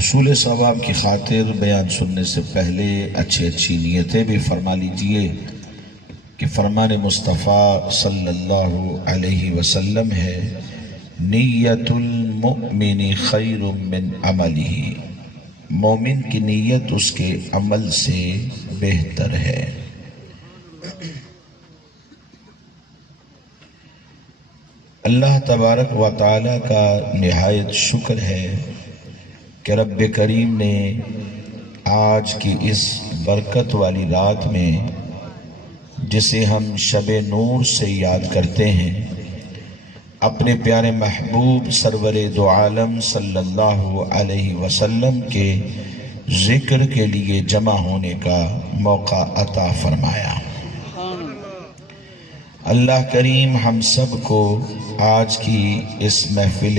حصول ثواب کی خاطر بیان سننے سے پہلے اچھی نیتیں بھی فرما لیجئے کہ فرمان مصطفیٰ صلی اللہ علیہ وسلم ہے، نیت المؤمن خیر من عملہ، مومن کی نیت اس کے عمل سے بہتر ہے۔ اللہ تبارک و تعالی کا نہایت شکر ہے کہ رب کریم نے آج کی اس برکت والی رات میں، جسے ہم شب نور سے یاد کرتے ہیں، اپنے پیارے محبوب سرور دو عالم صلی اللہ علیہ وسلم کے ذکر کے لیے جمع ہونے کا موقع عطا فرمایا۔ اللہ کریم ہم سب کو آج کی اس محفل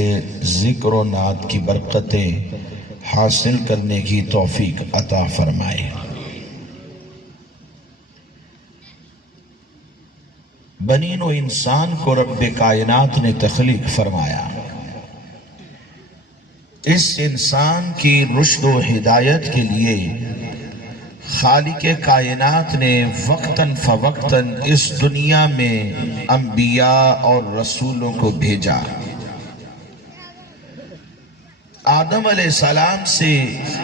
ذکر و نعت کی برکتیں حاصل کرنے کی توفیق عطا فرمائے۔ بنین و انسان کو رب کائنات نے تخلیق فرمایا۔ اس انسان کی رشد و ہدایت کے لیے خالق کائنات نے وقتاً فوقتاً اس دنیا میں انبیاء اور رسولوں کو بھیجا۔ آدم علیہ السلام سے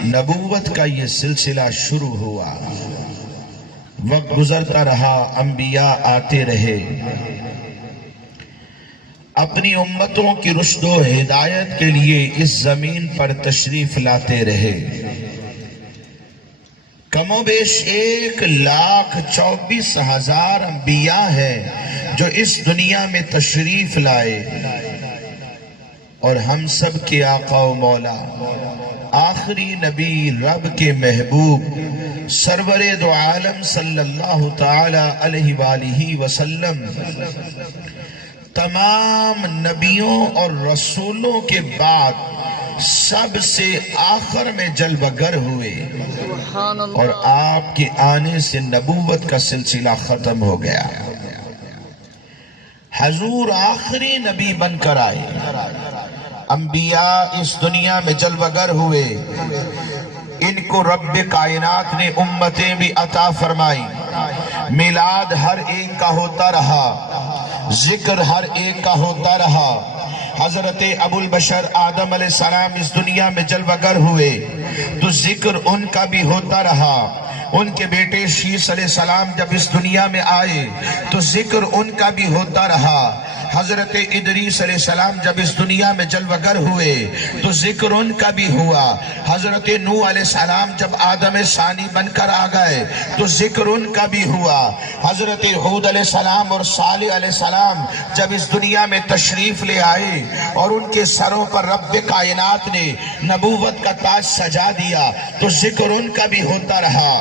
نبوت کا یہ سلسلہ شروع ہوا، وقت گزرتا رہا، انبیاء آتے رہے، اپنی امتوں کی رشد و ہدایت کے لیے اس زمین پر تشریف لاتے رہے۔ کم و بیش 1,24,000 انبیاء ہیں جو اس دنیا میں تشریف لائے، اور ہم سب کے آقا و مولا آخری نبی رب کے محبوب سرور دو عالم صلی اللہ تعالی علیہ وآلہ وسلم تمام نبیوں اور رسولوں کے بعد سب سے آخر میں جلوہ گر ہوئے، اور آپ کے آنے سے نبوت کا سلسلہ ختم ہو گیا۔ حضور آخری نبی بن کر آئے، انبیاء اس دنیا میں جلوہ گر ہوئے، ان کو رب کائنات نے امتیں بھی عطا فرمائی، میلاد ہر ایک کا ہوتا رہا، ذکر ہر ایک کا ہوتا رہا۔ حضرت ابو البشر آدم علیہ السلام اس دنیا میں جلوہ گر ہوئے تو ذکر ان کا بھی ہوتا رہا۔ ان کے بیٹے شیس علیہ السلام جب اس دنیا میں آئے تو ذکر ان کا بھی ہوتا رہا۔ حضرت ادریس علیہ السلام جب اس دنیا میں جلوہ گر ہوئے تو ذکر ان کا بھی ہوا۔ حضرت نوح علیہ السلام جب آدم ثانی بن کر آ گئے تو ذکر ان کا بھی ہوا۔ حضرت ہود علیہ السلام اور صالح علیہ السلام جب اس دنیا میں تشریف لے آئے اور ان کے سروں پر رب کائنات نے نبوت کا تاج سجا دیا تو ذکر ان کا بھی ہوتا رہا۔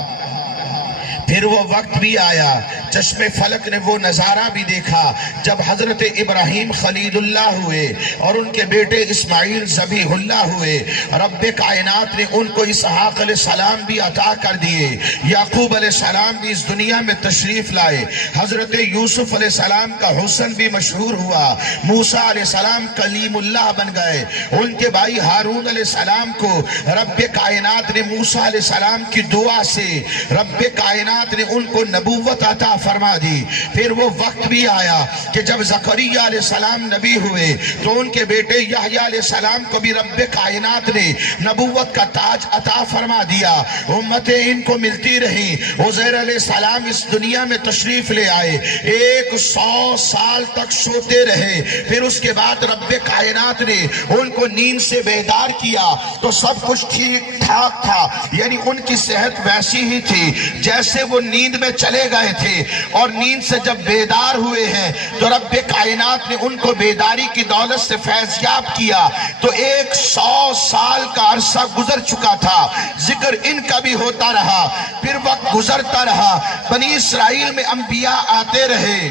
پھر وہ وقت بھی آیا، چشم فلک نے وہ نظارہ بھی دیکھا جب حضرت ابراہیم خلیل اللہ ہوئے اور ان کے بیٹے اسماعیل ذبیح اللہ ہوئے، رب کائنات نے ان کو اسحاق علیہ السلام بھی عطا کر دیے، یعقوب علیہ السلام بھی اس دنیا میں تشریف لائے، حضرت یوسف علیہ السلام کا حسن بھی مشہور ہوا، موسیٰ علیہ السلام کلیم اللہ بن گئے، ان کے بھائی ہارون علیہ السلام کو رب کائنات نے موسیٰ علیہ السلام کی دعا سے رب کائنات نے ان کو نبوت عطا فرما دی۔ پھر وہ وقت بھی آیا کہ جب زکریا علیہ السلام نبی ہوئے تو ان کے بیٹے یحییٰ علیہ السلام کو بھی رب کائنات نے نبوت کا تاج عطا فرما دیا، امتیں ان کو ملتی رہیں۔ عزیر علیہ السلام اس دنیا میں تشریف لے آئے، 100 سال تک سوتے رہے، پھر اس کے بعد رب کائنات نے ان کو نیند سے بیدار کیا تو سب کچھ ٹھیک ٹھاک تھا، یعنی ان کی صحت ویسی ہی تھی جیسے وہ نیند میں چلے گئے تھے، اور نیند سے جب بیدار ہوئے ہیں تو رب کائنات نے ان کو بیداری کی دولت سے فیضیاب کیا تو 100 سال کا عرصہ گزر چکا تھا، ذکر ان کا بھی ہوتا رہا۔ پھر وقت گزرتا رہا، بنی اسرائیل میں انبیاء آتے رہے،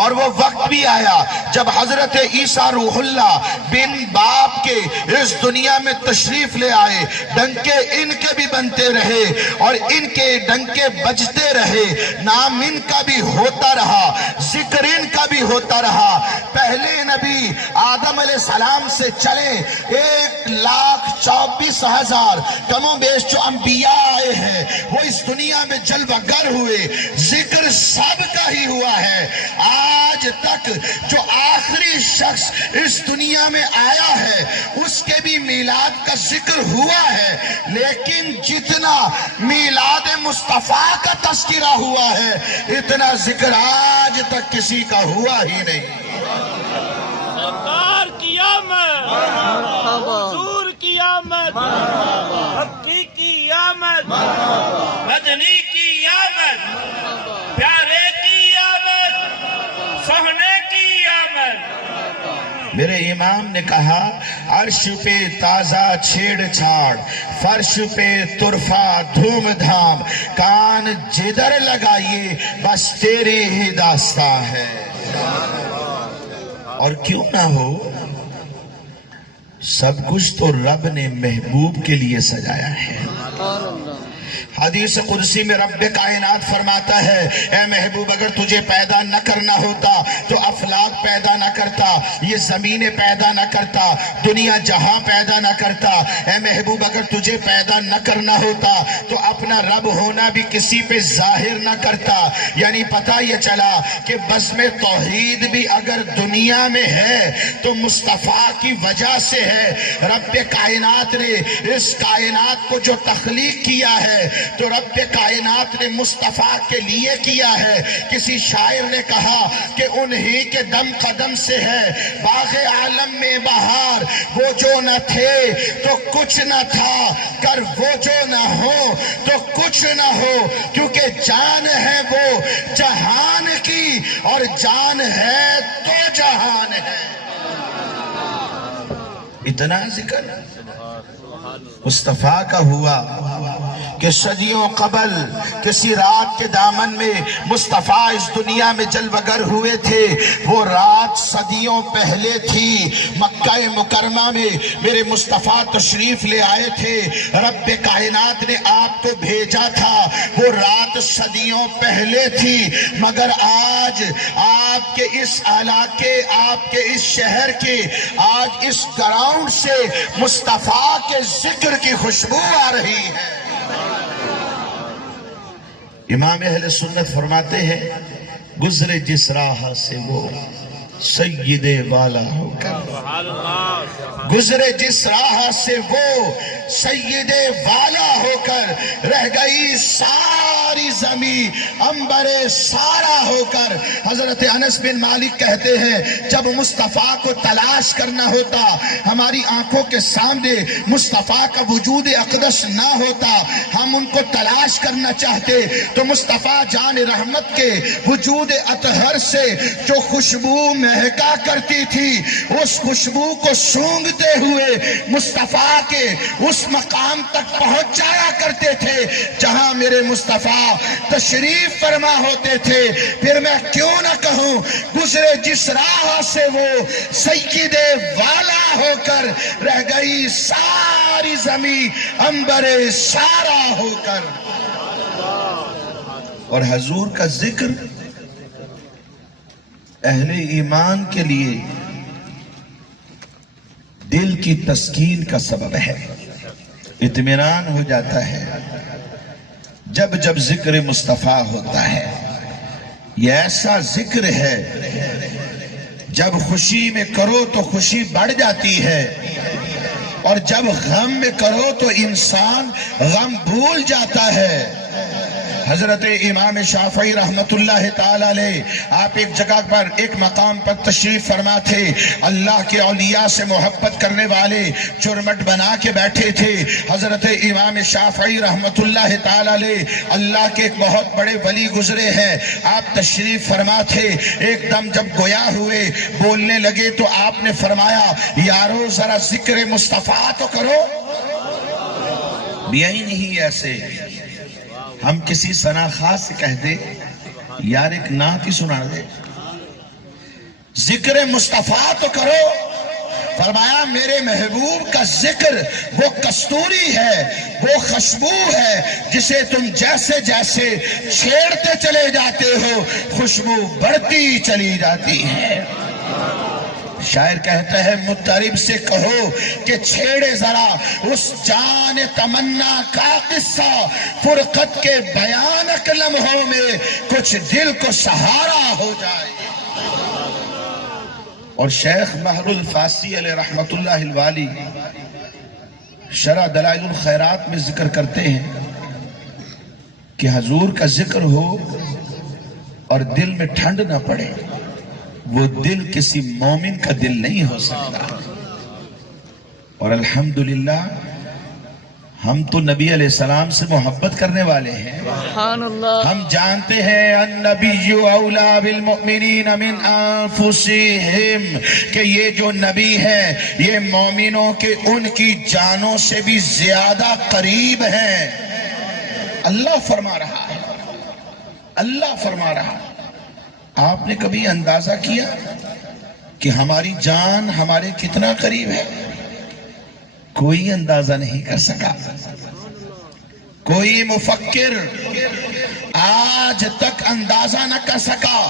اور وہ وقت بھی آیا جب حضرت عیسیٰ روح اللہ بن باپ کے اس دنیا میں تشریف لے آئے، ڈنکے ان کے بھی بنتے رہے اور ان کے ڈنکے بجتے رہے، نام ان کا بھی ہوتا رہا، ذکر ان کا بھی ہوتا رہا۔ پہلے نبی آدم علیہ السلام سے چلے 1,24,000 کم و بیش جو انبیاء آئے ہیں وہ اس دنیا میں جلوہ گر ہوئے، ذکر سب کا ہی ہوا ہے۔ آج تک جو آخری شخص اس دنیا میں آیا ہے اس کے بھی میلاد کا ذکر ہوا ہے، لیکن جتنا میلاد مصطفیٰ کا تذکرہ ہوا ہے اتنا ذکر آج تک کسی کا ہوا ہی نہیں۔ سرکار کی آمد، حضور کی آمد، حقی کی آمد، مدنی کی آمد، پیارے کی آمد، سہنے کی آمد۔ میرے امام نے کہا عرش پہ تازہ چھیڑ چھاڑ، فرش پہ طرفہ دھوم دھام، کان جدھر لگائیے بس تیرے ہی داستاں ہے۔ اور کیوں نہ ہو، سب کچھ تو رب نے محبوب کے لیے سجایا ہے۔ حدیث قدسی میں رب کائنات فرماتا ہے اے محبوب اگر تجھے پیدا نہ کرنا ہوتا تو افلاک پیدا نہ کرتا، یہ زمینیں پیدا نہ کرتا، دنیا جہاں پیدا نہ کرتا۔ اے محبوب اگر تجھے پیدا نہ کرنا ہوتا تو اپنا رب ہونا بھی کسی پہ ظاہر نہ کرتا۔ یعنی پتہ یہ چلا کہ بزم توحید بھی اگر دنیا میں ہے تو مصطفیٰ کی وجہ سے ہے۔ رب کائنات نے اس کائنات کو جو تخلیق کیا ہے تو رب کائنات نے مصطفیٰ کے لیے کیا ہے۔ کسی شاعر نے کہا کہ انہی کے دم قدم سے ہے باغ عالم میں بہار، وہ جو نہ تھے تو کچھ نہ تھا، کر وہ جو نہ ہو تو کچھ نہ ہو، کیونکہ جان ہے وہ جہان کی اور جان ہے تو جہان ہے۔ اتنا ذکر مصطفیٰ کا ہوا کہ صدیوں قبل کسی رات کے دامن میں مصطفیٰ اس دنیا میں جلوہ گر ہوئے تھے۔ وہ رات صدیوں پہلے تھی، مکہ مکرمہ میں میرے مصطفیٰ تشریف لے آئے تھے، رب کائنات نے آپ کو بھیجا تھا۔ وہ رات صدیوں پہلے تھی، مگر آج آپ کے اس علاقے، آپ کے اس شہر کے، آج اس گراؤنڈ سے مصطفیٰ کے ذکر کی خوشبو آ رہی ہے۔ امام اہل سنت فرماتے ہیں گزرے جس راہ سے وہ سید والا ہو کر، گزرے جس راہ سے وہ سید والا ہو کر، رہ گئی ساری زمین انبر سارا ہو کر۔ حضرت انس بن مالک کہتے ہیں جب مصطفیٰ کو تلاش کرنا ہوتا، ہماری آنکھوں کے سامنے مصطفیٰ کا وجود اقدس نہ ہوتا، ہم ان کو تلاش کرنا چاہتے تو مصطفیٰ جان رحمت کے وجود اطہر سے جو خوشبو مہکا کرتی تھی اس خوشبو کو سونگتے ہوئے مصطفیٰ کے اس مقام تک پہنچ جایا کرتے تھے جہاں میرے مصطفیٰ تشریف فرما ہوتے تھے۔ پھر میں کیوں نہ کہوں گزرے جس راہ سے وہ سید والا ہو کر، رہ گئی ساری زمین انبر سارا ہو کر۔ اور حضور کا ذکر اہل ایمان کے لیے دل کی تسکین کا سبب ہے، اطمینان ہو جاتا ہے جب جب ذکر مصطفیٰ ہوتا ہے۔ یہ ایسا ذکر ہے جب خوشی میں کرو تو خوشی بڑھ جاتی ہے، اور جب غم میں کرو تو انسان غم بھول جاتا ہے۔ حضرت امام شافعی رحمت اللہ تعالی علیہ آپ ایک جگہ پر ایک مقام پر تشریف فرما تھے، اللہ کے اولیاء سے محبت کرنے والے چرمٹ بنا کے بیٹھے تھے۔ حضرت امام شافعی رحمت اللہ تعالی علیہ اللہ کے ایک بہت بڑے ولی گزرے ہیں، آپ تشریف فرما تھے۔ ایک دم جب گویا ہوئے بولنے لگے تو آپ نے فرمایا یارو ذرا ذکر مصطفیٰ تو کرو۔ یہی نہیں ایسے ہم کسی ثنا خاص سے کہہ دے یار ایک نعت ہی سنا دے، ذکر مصطفیٰ تو کرو۔ فرمایا میرے محبوب کا ذکر وہ کستوری ہے، وہ خوشبو ہے جسے تم جیسے جیسے چھیڑتے چلے جاتے ہو خوشبو بڑھتی چلی جاتی ہے۔ شاعر کہتا ہے مطرب سے کہو کہ چھیڑے ذرا اس جان تمنا کا قصہ، فرقت کے بیانک لمحوں میں کچھ دل کو سہارا ہو جائے۔ اور شیخ مہر الفاسی علیہ رحمت اللہ الوالی شرح دلائل الخیرات میں ذکر کرتے ہیں کہ حضور کا ذکر ہو اور دل میں ٹھنڈ نہ پڑے، وہ دل کسی مومن کا دل نہیں ہو سکتا۔ اور الحمدللہ ہم تو نبی علیہ السلام سے محبت کرنے والے ہیں۔ سبحان اللہ۔ ہم جانتے ہیں النبی اولا بالمؤمنین من انفسہم کہ یہ جو نبی ہے یہ مومنوں کے ان کی جانوں سے بھی زیادہ قریب ہیں۔ اللہ فرما رہا ہے، اللہ فرما رہا ہے۔ آپ نے کبھی اندازہ کیا کہ ہماری جان ہمارے کتنا قریب ہے؟ کوئی اندازہ نہیں کر سکا۔ کوئی مفکر آج تک اندازہ نہ کر سکا،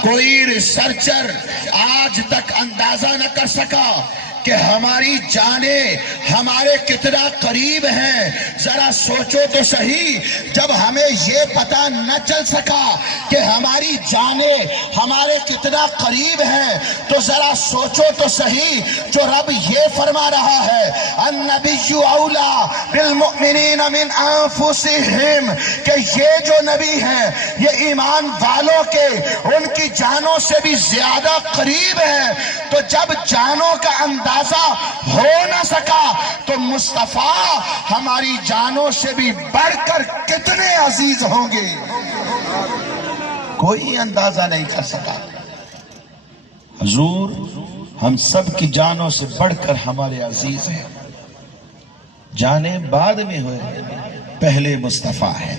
کوئی ریسرچر آج تک اندازہ نہ کر سکا کہ ہماری جانیں ہمارے کتنا قریب ہیں۔ ذرا سوچو تو صحیح، جب ہمیں یہ پتہ نہ چل سکا کہ ہماری جانیں ہمارے کتنا قریب ہیں تو ذرا سوچو تو صحیح جو رب یہ فرما رہا ہے النبی اولا بالمؤمنین من انفسہم کہ یہ جو نبی ہیں یہ ایمان والوں کے ان کی جانوں سے بھی زیادہ قریب ہے۔ تو جب جانوں کا اندازہ ہو نہ سکا تو مصطفیٰ ہماری جانوں سے بھی بڑھ کر کتنے عزیز ہوں گے، کوئی اندازہ نہیں کر سکا۔ حضور ہم سب کی جانوں سے بڑھ کر ہمارے عزیز ہیں۔ جانیں بعد میں ہوئے، پہلے مصطفیٰ ہے۔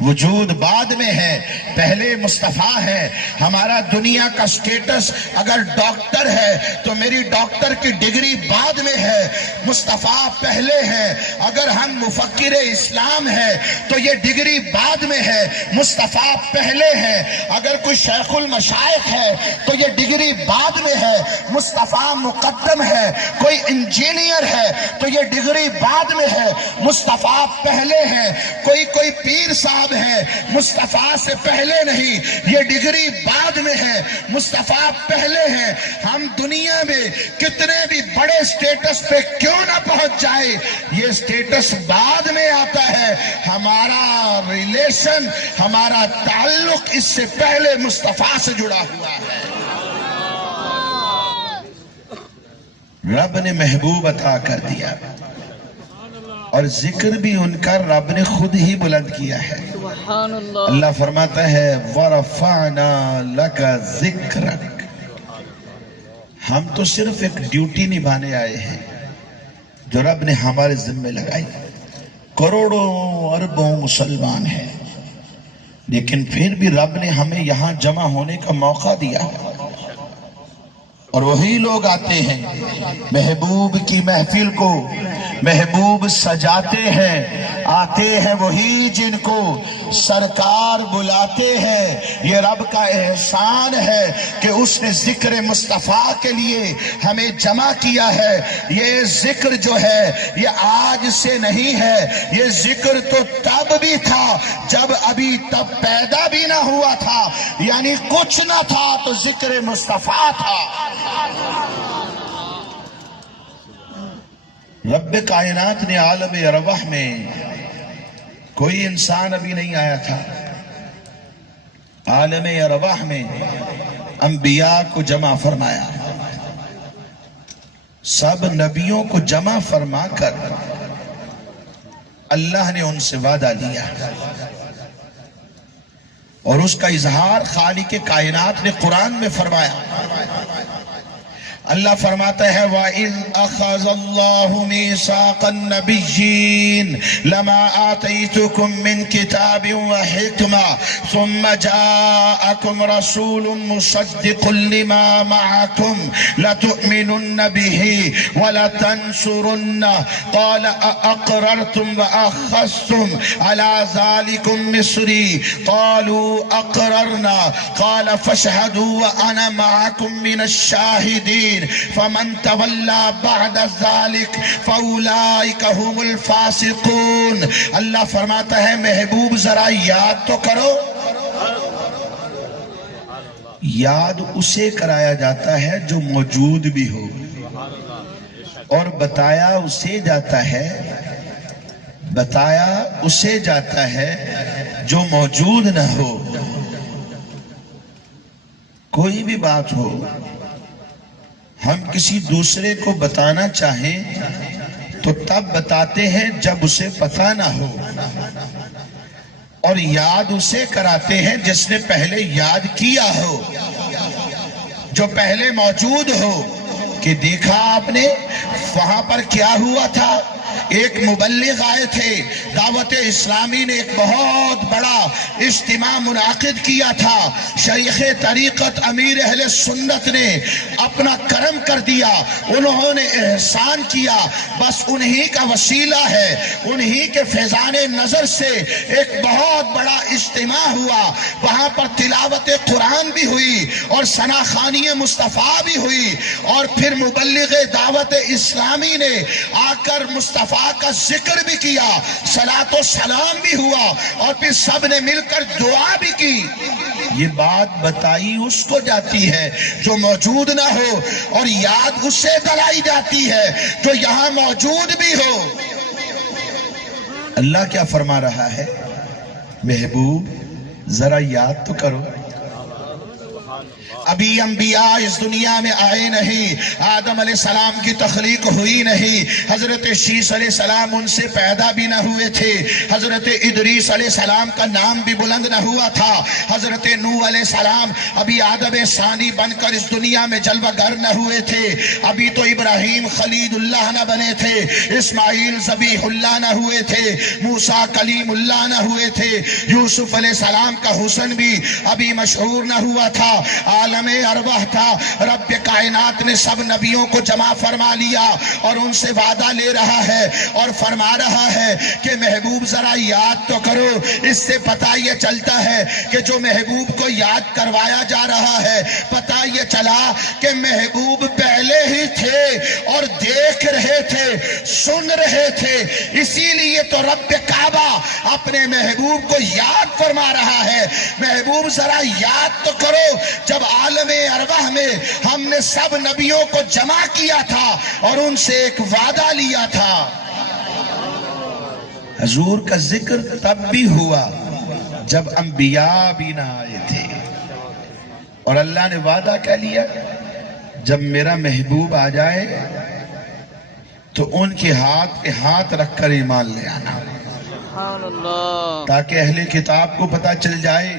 وجود بعد میں ہے، پہلے مصطفیٰ ہے۔ ہمارا دنیا کا سٹیٹس اگر ڈاکٹر ہے تو میری ڈاکٹر کی ڈگری بعد میں ہے، مصطفیٰ پہلے ہے۔ اگر ہم مفکر اسلام ہے تو یہ ڈگری بعد میں ہے، مصطفیٰ پہلے ہے۔ اگر کوئی شیخ المشائخ ہے تو یہ ڈگری بعد میں ہے، مصطفیٰ مقدم ہے۔ کوئی انجینئر ہے تو یہ ڈگری بعد میں ہے، مصطفیٰ پہلے ہے۔ کوئی پیر صاحب ہے، مصطفیٰ سے پہلے نہیں، یہ ڈگری بعد میں ہے، مصطفیٰ پہلے ہے۔ ہم دنیا میں کتنے بھی بڑے سٹیٹس پہ کیوں نہ پہنچ جائے، یہ سٹیٹس بعد میں آتا ہے۔ ہمارا ریلیشن، ہمارا تعلق اس سے پہلے مصطفیٰ سے جڑا ہوا ہے۔ رب نے محبوب عطا کر دیا اور ذکر بھی ان کا رب نے خود ہی بلند کیا ہے۔ سبحان اللہ۔ اللہ فرماتا ہے وَرَفَعْنَا لَكَ ذِكْرَكَ، ہم تو صرف ایک ڈیوٹی نبھانے آئے ہیں جو رب نے ہمارے ذمہ لگائی۔ کروڑوں اربوں مسلمان ہیں لیکن پھر بھی رب نے ہمیں یہاں جمع ہونے کا موقع دیا، اور وہی لوگ آتے ہیں محبوب کی محفل کو، محبوب سجاتے ہیں، آتے ہیں وہی جن کو سرکار بلاتے ہیں۔ یہ رب کا احسان ہے کہ اس نے ذکر مصطفیٰ کے لیے ہمیں جمع کیا ہے۔ یہ ذکر جو ہے یہ آج سے نہیں ہے، یہ ذکر تو تب بھی تھا جب ابھی تب پیدا بھی نہ ہوا تھا، یعنی کچھ نہ تھا تو ذکر مصطفیٰ تھا۔ رب کائنات نے عالم ارواح میں کوئی انسان ابھی نہیں آیا تھا، عالم ارواح میں انبیاء کو جمع فرمایا، سب نبیوں کو جمع فرما کر اللہ نے ان سے وعدہ لیا، اور اس کا اظہار خالق کائنات نے قرآن میں فرمایا اللہ فرماتا ہے وَإِذْ أَخَذَ اللَّهُ مِيثَاقَ النَّبِيِّينَ لَمَا آتَيْتُكُم مِّن كِتَابٍ وَحِكْمَةٍ ثُمَّ جَاءَكُمْ رَسُولٌ مُصَدِّقٌ لِّمَا مَعَكُمْ لَتُؤْمِنُنَّ بِهِ وَلَتَنصُرُنَّهُ قَالَ أَأَقْرَرْتُمْ وَأَخَذْتُمْ عَلَى ذَلِكُمْ مِصْرِي قَالُوا أَقْرَرْنَا قَالَ فَاشْهَدُوا وَأَنَا مَعَكُمْ مِنَ الشَّاهِدِينَ فمن تولى بعد ذلك فاولئك هم الفاسقون. اللہ فرماتا ہے محبوب ذرا یاد تو کرو. یاد اسے کرایا جاتا ہے جو موجود بھی ہو اور بتایا اسے جاتا ہے جو موجود نہ ہو. کوئی بھی بات ہو ہم کسی دوسرے کو بتانا چاہیں تو تب بتاتے ہیں جب اسے پتہ نہ ہو، اور یاد اسے کراتے ہیں جس نے پہلے یاد کیا ہو، جو پہلے موجود ہو کہ دیکھا آپ نے وہاں پر کیا ہوا تھا. ایک مبلغ آئے تھے، دعوت اسلامی نے ایک بہت بڑا اجتماع منعقد کیا تھا. شیخ طریقت امیر اہل سنت نے اپنا کرم کر دیا، انہوں نے احسان کیا، بس انہی کا وسیلہ ہے، انہی کے فیضان نظر سے ایک بہت بڑا اجتماع ہوا. وہاں پر تلاوت قرآن بھی ہوئی اور ثنا خوانی مصطفیٰ بھی ہوئی، اور پھر مبلغ دعوت اسلامی نے آ کر مصطفیٰ کا ذکر بھی کیا، صلاۃ و سلام بھی ہوا، اور پھر سب نے مل کر دعا بھی کی. یہ بات بتائی اس کو جاتی ہے جو موجود نہ ہو، اور یاد اسے دلائی جاتی ہے جو یہاں موجود بھی ہو. اللہ کیا فرما رہا ہے؟ محبوب ذرا یاد تو کرو. ابھی انبیاء اس دنیا میں آئے نہیں، آدم علیہ السلام کی تخلیق ہوئی نہیں، حضرت شیس علیہ السلام ان سے پیدا بھی نہ ہوئے تھے، حضرت ادریس علیہ السلام کا نام بھی بلند نہ ہوا تھا، حضرت نوح علیہ السلام ابھی آدم ثانی بن کر اس دنیا میں جلوہ گر نہ ہوئے تھے، ابھی تو ابراہیم خلیل اللہ نہ بنے تھے، اسماعیل ذبیح اللہ نہ ہوئے تھے، موسیٰ کلیم اللہ نہ ہوئے تھے، یوسف علیہ السلام کا حسن بھی ابھی مشہور نہ ہوا تھا، عالم ارواح تھا. رب کائنات نے سب نبیوں کو جمع فرما لیا اور ان سے وعدہ لے رہا ہے اور فرما رہا ہے کہ محبوب ذرا یاد تو کرو. اس سے پتہ یہ چلتا ہے کہ جو محبوب کو یاد کروایا جا رہا ہے، پتہ یہ چلا کہ محبوب پہلے ہی تھے اور دیکھ رہے تھے، سن رہے تھے. اسی لیے تو رب کعبہ اپنے محبوب کو یاد فرما رہا ہے. محبوب ذرا یاد تو کرو، جب عالم ارواح میں ہم نے سب نبیوں کو جمع کیا تھا اور ان سے ایک وعدہ لیا تھا. حضور کا ذکر تب بھی ہوا جب انبیاء بھی نہ آئے تھے، اور اللہ نے وعدہ کیا لیا؟ جب میرا محبوب آ جائے تو ان کے ہاتھ پہ ہاتھ رکھ کر ایمان لے آنا، تاکہ اہل کتاب کو پتہ چل جائے،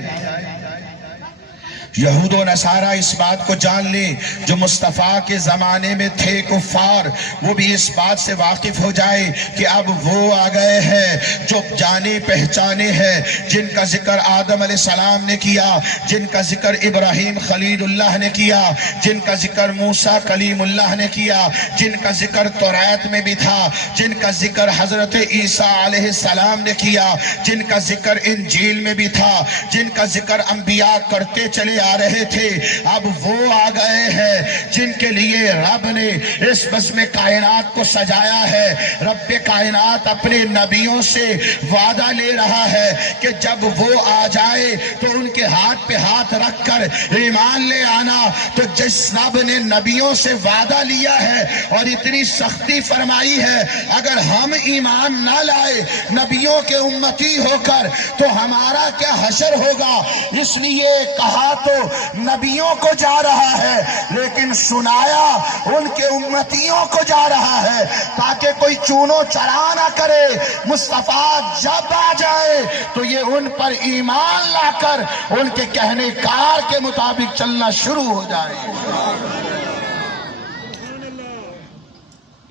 یہود و نصارہ اس بات کو جان لیں جو مصطفیٰ کے زمانے میں تھے کفار، وہ بھی اس بات سے واقف ہو جائے کہ اب وہ آ گئے ہیں جو جانے پہچانے ہیں، جن کا ذکر آدم علیہ السلام نے کیا، جن کا ذکر ابراہیم خلیل اللہ نے کیا، جن کا ذکر موسیٰ کلیم اللہ نے کیا، جن کا ذکر توریت میں بھی تھا، جن کا ذکر حضرت عیسیٰ علیہ السلام نے کیا، جن کا ذکر انجیل میں بھی تھا، جن کا ذکر انبیاء کرتے چلے آ رہے تھے. اب وہ آ گئے ہیں جن کے لیے رب نے اس بزم کائنات کو سجایا ہے. رب کائنات اپنے نبیوں سے وعدہ لے رہا ہے کہ جب وہ آ جائے تو ان کے ہاتھ پہ ہاتھ رکھ کر ایمان لے آنا. تو جس رب نے نبیوں سے وعدہ لیا ہے اور اتنی سختی فرمائی ہے، اگر ہم ایمان نہ لائے نبیوں کے امتی ہو کر تو ہمارا کیا حشر ہوگا. اس لیے کہا تو نبیوں کو جا رہا ہے لیکن سنایا ان کے امتیوں کو جا رہا ہے، تاکہ کوئی چونو چرا نہ کرے. مصطفیٰ جب آ جائے تو یہ ان پر ایمان لا کر ان کے کہنے کار کے مطابق چلنا شروع ہو جائے.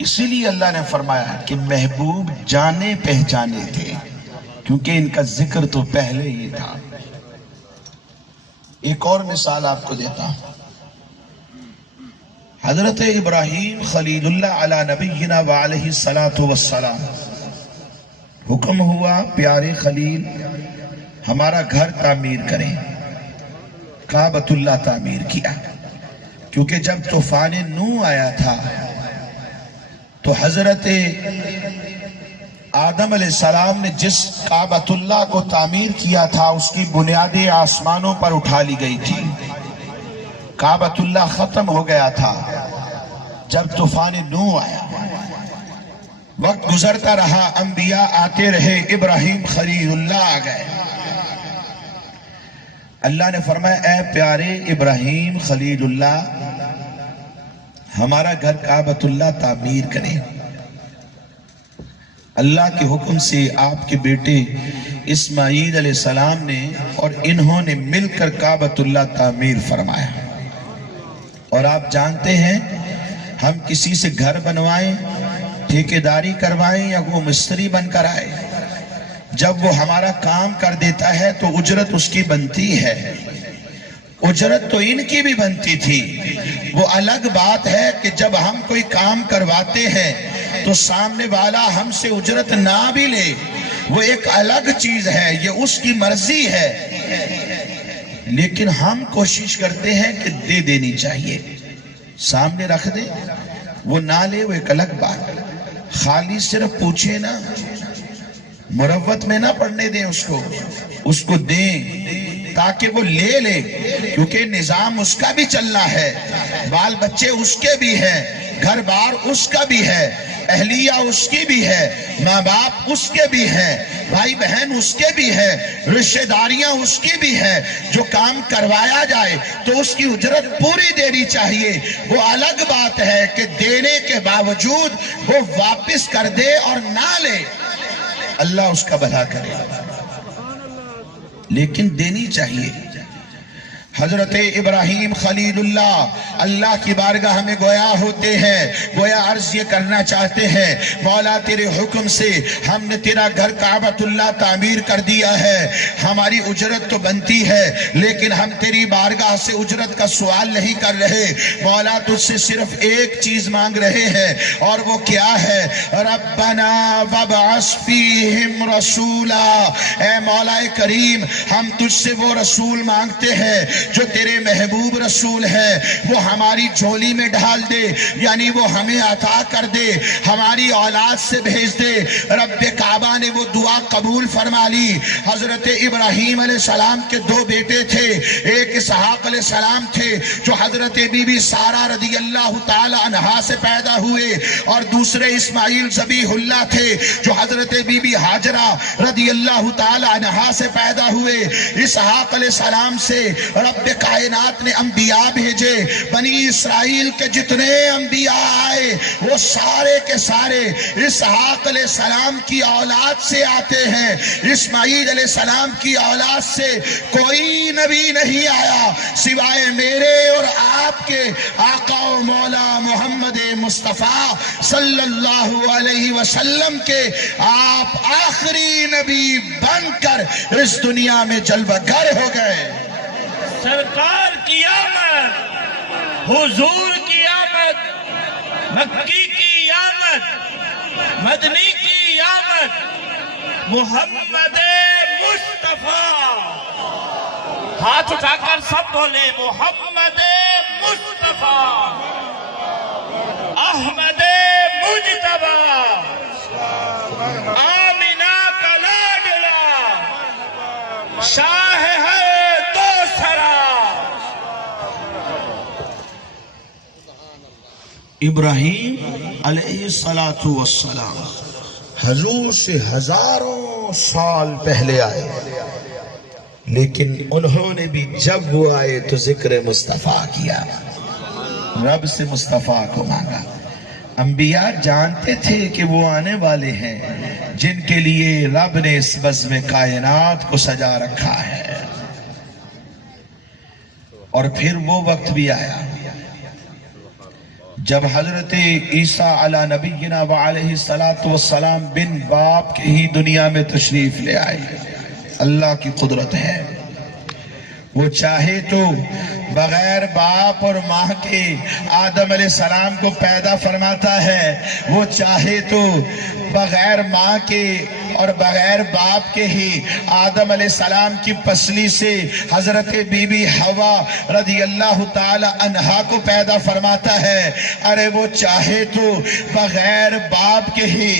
اسی لیے اللہ نے فرمایا کہ محبوب جانے پہچانے تھے، کیونکہ ان کا ذکر تو پہلے ہی تھا۔ ایک اور مثال آپ کو دیتا ہوں۔ حضرت ابراہیم خلیل اللہ علی نبینا وعلیہ الصلاۃ والسلام، حکم ہوا پیارے خلیل ہمارا گھر تعمیر کریں، کعبۃ اللہ تعمیر کیا، کیونکہ جب طوفان نوح آیا تھا تو حضرت آدم علیہ السلام نے جس کعبۃ اللہ کو تعمیر کیا تھا اس کی بنیادیں آسمانوں پر اٹھا لی گئی تھی، کعبۃ اللہ ختم ہو گیا تھا جب طوفان نوح آیا۔ وقت گزرتا رہا، انبیاء آتے رہے، ابراہیم خلیل اللہ آ گئے۔ اللہ نے فرمایا اے پیارے ابراہیم خلیل اللہ ہمارا گھر کعبۃ اللہ تعمیر کریں۔ اللہ کے حکم سے آپ کے بیٹے اسماعیل علیہ السلام نے اور انہوں نے مل کر کعبۃ اللہ تعمیر فرمایا۔ اور آپ جانتے ہیں ہم کسی سے گھر بنوائیں، ٹھیکیداری کروائیں یا وہ مستری بن کر آئے، جب وہ ہمارا کام کر دیتا ہے تو اجرت اس کی بنتی ہے۔ اجرت تو ان کی بھی بنتی تھی، وہ الگ بات ہے کہ جب ہم کوئی کام کرواتے ہیں تو سامنے والا ہم سے اجرت نہ بھی لے، وہ ایک الگ چیز ہے، یہ اس کی مرضی ہے، لیکن ہم کوشش کرتے ہیں کہ دے دینی چاہیے، سامنے رکھ دے، وہ نہ لے وہ ایک الگ بات، خالی صرف پوچھے نا، مروت میں نہ پڑھنے دیں اس کو دیں تاکہ وہ لے لے، کیونکہ نظام اس کا بھی چلنا ہے، بال بچے اس کے بھی ہیں، گھر بار اس کا بھی ہے، اہلیہ اس کی بھی ہے، ماں باپ اس کے بھی ہیں، بھائی بہن اس کے بھی ہے، رشتہ داریاں اس کی بھی ہے۔ جو کام کروایا جائے تو اس کی اجرت پوری دینی چاہیے۔ وہ الگ بات ہے کہ دینے کے باوجود وہ واپس کر دے اور نہ لے، اللہ اس کا بھلا کرے، لیکن دینی چاہیے۔ حضرت ابراہیم خلیل اللہ کی بارگاہ میں گویا ہوتے ہیں، گویا عرض یہ کرنا چاہتے ہیں مولا تیرے حکم سے ہم نے تیرا گھر کعبۃ اللہ تعمیر کر دیا ہے، ہماری اجرت تو بنتی ہے لیکن ہم تیری بارگاہ سے اجرت کا سوال نہیں کر رہے، مولا تجھ سے صرف ایک چیز مانگ رہے ہیں، اور وہ کیا ہے؟ ربنا وابعث فیہم رسولا، اے مولا کریم ہم تجھ سے وہ رسول مانگتے ہیں جو تیرے محبوب رسول ہے، وہ ہماری جھولی میں ڈال دے، یعنی وہ ہمیں عطا کر دے، ہماری اولاد سے بھیج دے۔ رب کعبہ نے وہ دعا قبول فرما لی۔ حضرت ابراہیم علیہ السلام کے دو بیٹے تھے، ایک اسحاق علیہ السلام تھے جو حضرت بی بی سارہ رضی اللہ تعالی عنہا سے پیدا ہوئے، اور دوسرے اسماعیل ذبیح اللہ تھے جو حضرت بی بی ہاجرہ رضی اللہ تعالی عنہا سے پیدا ہوئے۔ اسحاق علیہ السلام سے رب کائنات نے انبیاء بھیجے، بنی اسرائیل کے جتنے انبیاء آئے وہ سارے کے سارے اسحاق علیہ السلام کی اولاد سے آتے ہیں، اسماعیل علیہ السلام کی اولاد سے کوئی نبی نہیں آیا سوائے میرے اور آپ کے آقا و مولا محمد مصطفیٰ صلی اللہ علیہ وسلم کے۔ آپ آخری نبی بن کر اس دنیا میں جلوہ گر ہو گئے۔ سرکار کی آمد، حضور کی آمد، مکی کی آمد، مدنی کی آمد، محمد مصطفیٰ، ہاتھ اٹھا کر سب بولے محمد مصطفیٰ، احمد مجتبی، آمینہ کا لاڈلا، شاہ ہے ابراہیم علیہ السلام حضور سے ہزاروں سال پہلے آئے، لیکن انہوں نے بھی جب وہ آئے تو ذکر مصطفیٰ کیا، رب سے مصطفیٰ کو مانگا۔ انبیاء جانتے تھے کہ وہ آنے والے ہیں جن کے لیے رب نے اس بزم کائنات کو سجا رکھا ہے، اور پھر وہ وقت بھی آیا جب حضرت عیسیٰ علی نبینا و علیہ السلام بن باپ کے ہی دنیا میں تشریف لے آئے، اللہ کی قدرت ہے، وہ چاہے تو بغیر باپ اور ماں کے آدم علیہ السلام کو پیدا فرماتا ہے، وہ چاہے تو بغیر ماں کے اور بغیر باپ کے ہی آدم علیہ السلام کی پسلی سے حضرت بی بی حوا رضی اللہ تعالی عنہا کو پیدا فرماتا ہے، ارے وہ چاہے تو بغیر باپ کے ہی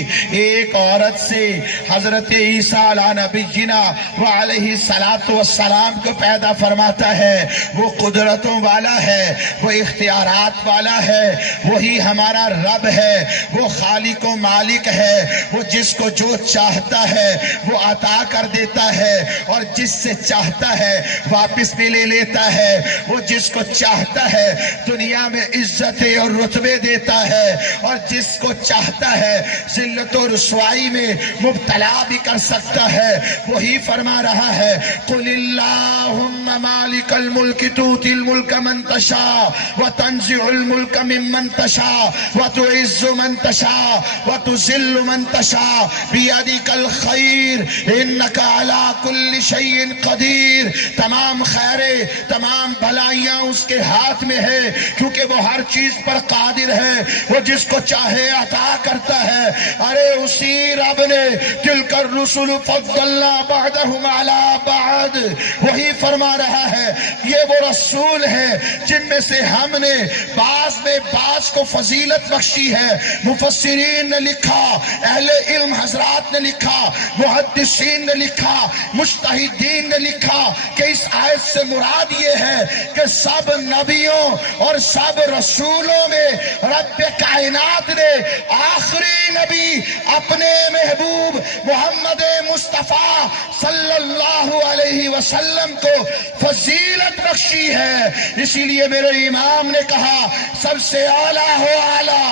ایک عورت سے حضرت عیسیٰ علی نبینا و علیہ السلام کو پیدا فرماتا ہے۔ وہ قدرتوں والا ہے، وہ اختیارات والا ہے، وہی ہمارا رب ہے، وہ خالق و مالک ہے، وہ جس کو جو چاہتا ہے وہ عطا کر دیتا ہے، اور جس سے چاہتا ہے واپس بھی لے لیتا ہے، وہ جس کو چاہتا ہے دنیا میں عزت اور رتبے دیتا ہے، اور جس کو چاہتا ہے ذلت و رسوائی میں مبتلا بھی کر سکتا ہے۔ وہی فرما رہا ہے قل اللہم مالک الملک تؤتی الملک من تشاء وتنزع الملک ممن تشاء وتعز من تشاء وتذل من تشاء بیدک الخیر انک علی کل شیء قدیر۔ تمام خیریں، تمام بھلائیاں اس کے ہاتھ میں ہے، کیونکہ وہ ہر چیز پر قادر ہے، وہ جس کو چاہے عطا کرتا ہے۔ ارے اسی رب نے تلک الرسل فضلنا بعضهم علی بعض، وہی فرما رہا ہے یہ وہ رسول ہیں جن میں سے ہم نے بعض میں بعض کو فضیلت بخشی ہے۔ مفسرین نے لکھا، اہل علم حضرات نے لکھا، محدثین نے لکھا، مجتہدین نے لکھا کہ اس آیت سے مراد یہ ہے کہ سب نبیوں اور سب رسولوں میں رب کائنات نے آخری نبی اپنے محبوب محمد مصطفیٰ صلی اللہ علیہ وسلم کو فضیلت بخشی ہے۔ اسی لیے میرے امام نے کہا سب سے اعلیٰ ہو اعلیٰ،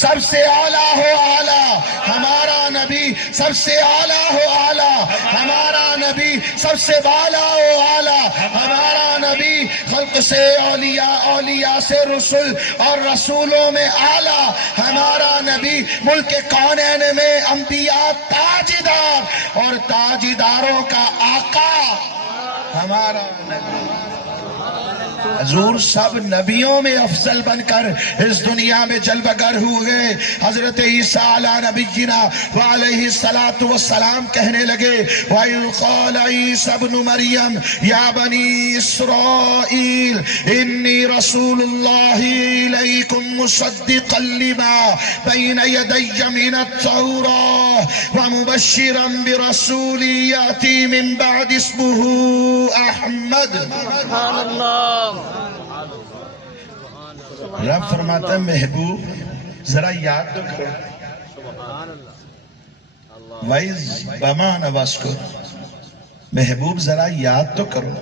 سب سے اعلیٰ ہو اعلیٰ ہمارا نبی، سب سے اعلیٰ ہو اعلیٰ ہمارا نبی، سب سے بالا ہو اعلیٰ ہمارا نبی، خلق سے اولیاء، اولیاء سے رسول اور رسولوں میں اعلیٰ ہمارا نبی، ملک کونین میں انبیاء تاجدار اور تاجداروں کا آقا ہمارا نبی۔ حضور سب نبیوں میں افضل بن کر اس دنیا میں جلوہ گر ہوئے۔ حضرت عیسیٰ علی نبینا وعلیہ السلام کہنے لگے وَإِذْ قَالَ عِيسَى ابْنُ مَرْيَمَ يَا بَنِي إِسْرَائِيلَ إِنِّي رَسُولُ اللَّهِ إِلَيْكُمْ مُصَدِّقًا لِمَا بَيْنَ يَدَيَّ مِنَ التَّوْرَاةِ وَمُبَشِّرًا بِرَسُولٍ يَأْتِي مِن بَعْدِي اسْمُهُ أَحْمَدُ۔ سبحان اللہ۔ رب فرماتا ہے محبوب ذرا یاد تو کرو، وَإِذْ بَمَانَ وَاسْكُرْ، محبوب ذرا یاد تو کرو۔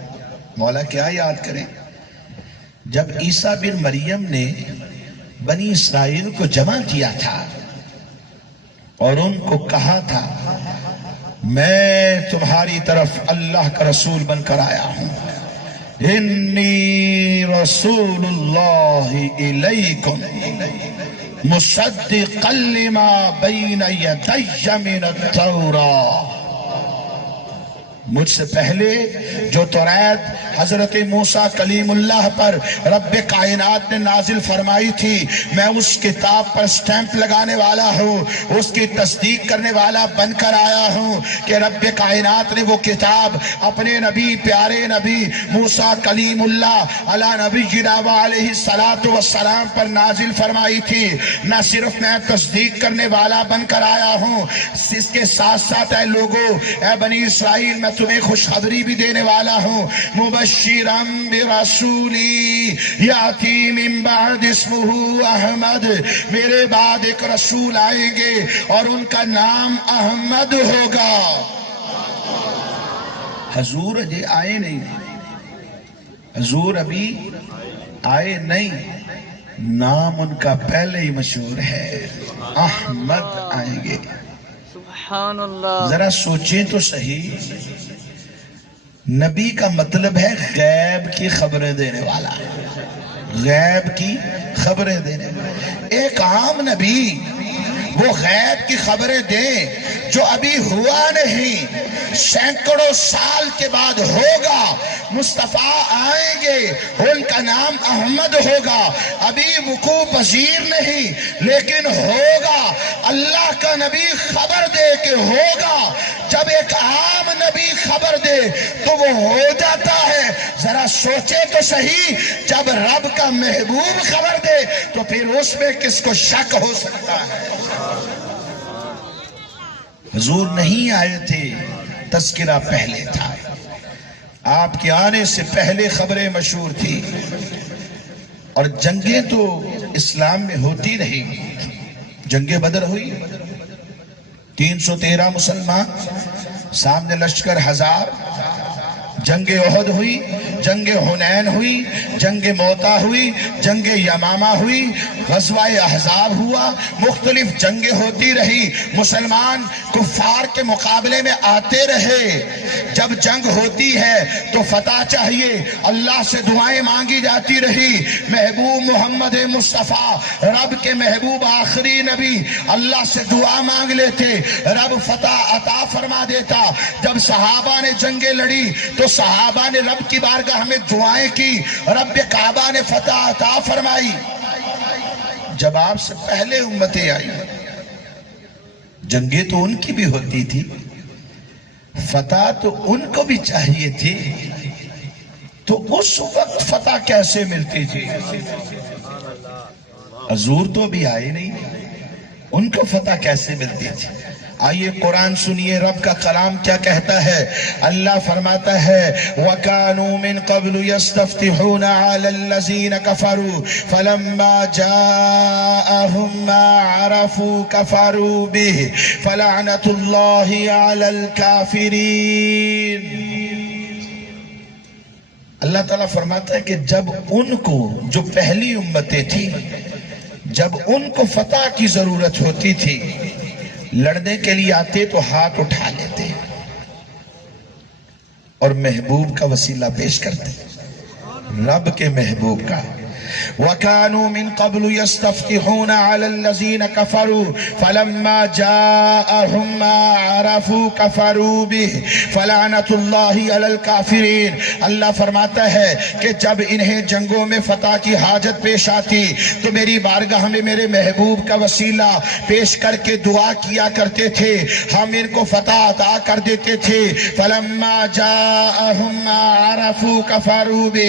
مولا کیا یاد کریں؟ جب عیسیٰ بن مریم نے بنی اسرائیل کو جمع کیا تھا اور ان کو کہا تھا میں تمہاری طرف اللہ کا رسول بن کر آیا ہوں، انی رسول اللہ الیکم مصدقا لما بین یدی من التوراۃ، مجھ سے پہلے جو توریت حضرت موسیٰ کلیم اللہ پر رب کائنات نے نازل فرمائی تھی، میں اس کتاب پر سٹیمپ لگانے والا ہوں، اس کی تصدیق کرنے والا بن کر آیا ہوں کہ رب کائنات نے وہ کتاب اپنے نبی، پیارے نبی موسیٰ کلیم اللہ علی نبینا علیہ السلام پر نازل فرمائی تھی۔ نہ صرف میں تصدیق کرنے والا بن کر آیا ہوں، اس کے ساتھ ساتھ اے لوگو، اے بنی اسرائیل، میں تمہیں خوشخبری بھی دینے والا ہوں، مبشرم برسولی یاتی من بعد اسمہ احمد، میرے بعد ایک رسول آئیں گے اور ان کا نام احمد ہوگا۔ حضور ابھی آئے نہیں، حضور ابھی آئے نہیں، نام ان کا پہلے ہی مشہور ہے، احمد آئیں گے۔ سبحان اللہ۔ ذرا سوچیں تو صحیح، نبی کا مطلب ہے غیب کی خبریں دینے والا، غیب کی خبریں دینے والے۔ ایک عام نبی وہ غیب کی خبریں دیں جو ابھی ہوا نہیں، سینکڑوں سال کے بعد ہوگا، مصطفیٰ آئیں گے، ان کا نام احمد ہوگا، ابھی وقوع پذیر نہیں لیکن ہوگا۔ اللہ کا نبی خبر دے کہ ہوگا۔ جب ایک عام نبی خبر دے تو وہ ہو جاتا ہے۔ ذرا سوچے تو صحیح، جب رب کا محبوب خبر دے تو پھر اس میں کس کو شک ہو سکتا ہے؟ حضور نہیں آئے تھے، تذکرہ پہلے تھا، آپ کے آنے سے پہلے خبریں مشہور تھی، اور جنگیں تو اسلام میں ہوتی رہی۔ جنگ بدر ہوئی، 313 مسلمان، سامنے لشکر 1000۔ جنگ احد ہوئی، جنگ حنین ہوئی، جنگ موتا ہوئی، جنگ یمامہ ہوئی، غزوہ احزاب ہوا، مختلف جنگیں ہوتی رہی، مسلمان کفار کے مقابلے میں آتے رہے۔ جب جنگ ہوتی ہے تو فتح چاہیے، اللہ سے دعائیں مانگی جاتی رہی۔ محبوب محمد مصطفیٰ، رب کے محبوب آخری نبی، اللہ سے دعا مانگ لیتے، رب فتح عطا فرما دیتا۔ جب صحابہ نے جنگیں لڑی تو صحابہ نے رب کی بارگاہ میں دعائیں کی، رب کعبہ نے فتح عطا فرمائی۔ جب آپ سے پہلے امتیں آئی، جنگیں تو ان کی بھی ہوتی تھی، فتح تو ان کو بھی چاہیے تھی، تو اس وقت فتح کیسے ملتی تھی؟ حضور تو بھی آئے نہیں، ان کو فتح کیسے ملتی تھی؟ آئیے قرآن سنیے، رب کا کلام کیا کہتا ہے۔ اللہ فرماتا ہے وَكَانُوا مِن قَبْلُ يَسْتَفْتِحُونَ عَلَى الَّذِينَ كَفَرُوا فَلَمَّا جَاءَهُم مَّا عَرَفُوا كَفَرُوا بِهِ فَلَعْنَةُ اللَّهِ عَلَى الْكَافِرِينَ۔ اللہ تعالیٰ فرماتا ہے کہ جب ان کو، جو پہلی امتیں تھی، جب ان کو فتح کی ضرورت ہوتی تھی، لڑنے کے لیے آتے تو ہاتھ اٹھا لیتے اور محبوب کا وسیلہ پیش کرتے، رب کے محبوب کا۔ وَكَانُوا مِن قَبْلُ يَسْتَفْتِحُونَ عَلَى الَّذِينَ كَفَرُوا فَلَمَّا جَاءَهُم مَّا عَرَفُوا كَفَرُوا بِهِ فَلَعْنَةُ اللَّهِ عَلَى الْكَافِرِينَ۔ اللہ فرماتا ہے کہ جب انہیں جنگوں میں فتح کی حاجت پیش آتی تو میری بارگاہ میں میرے محبوب کا وسیلہ پیش کر کے دعا کیا کرتے تھے، ہم ان کو فتح عطا کر دیتے تھے۔ فَلَمَّا جَاءَهُم مَّا عَرَفُوا كَفَرُوا بِهِ،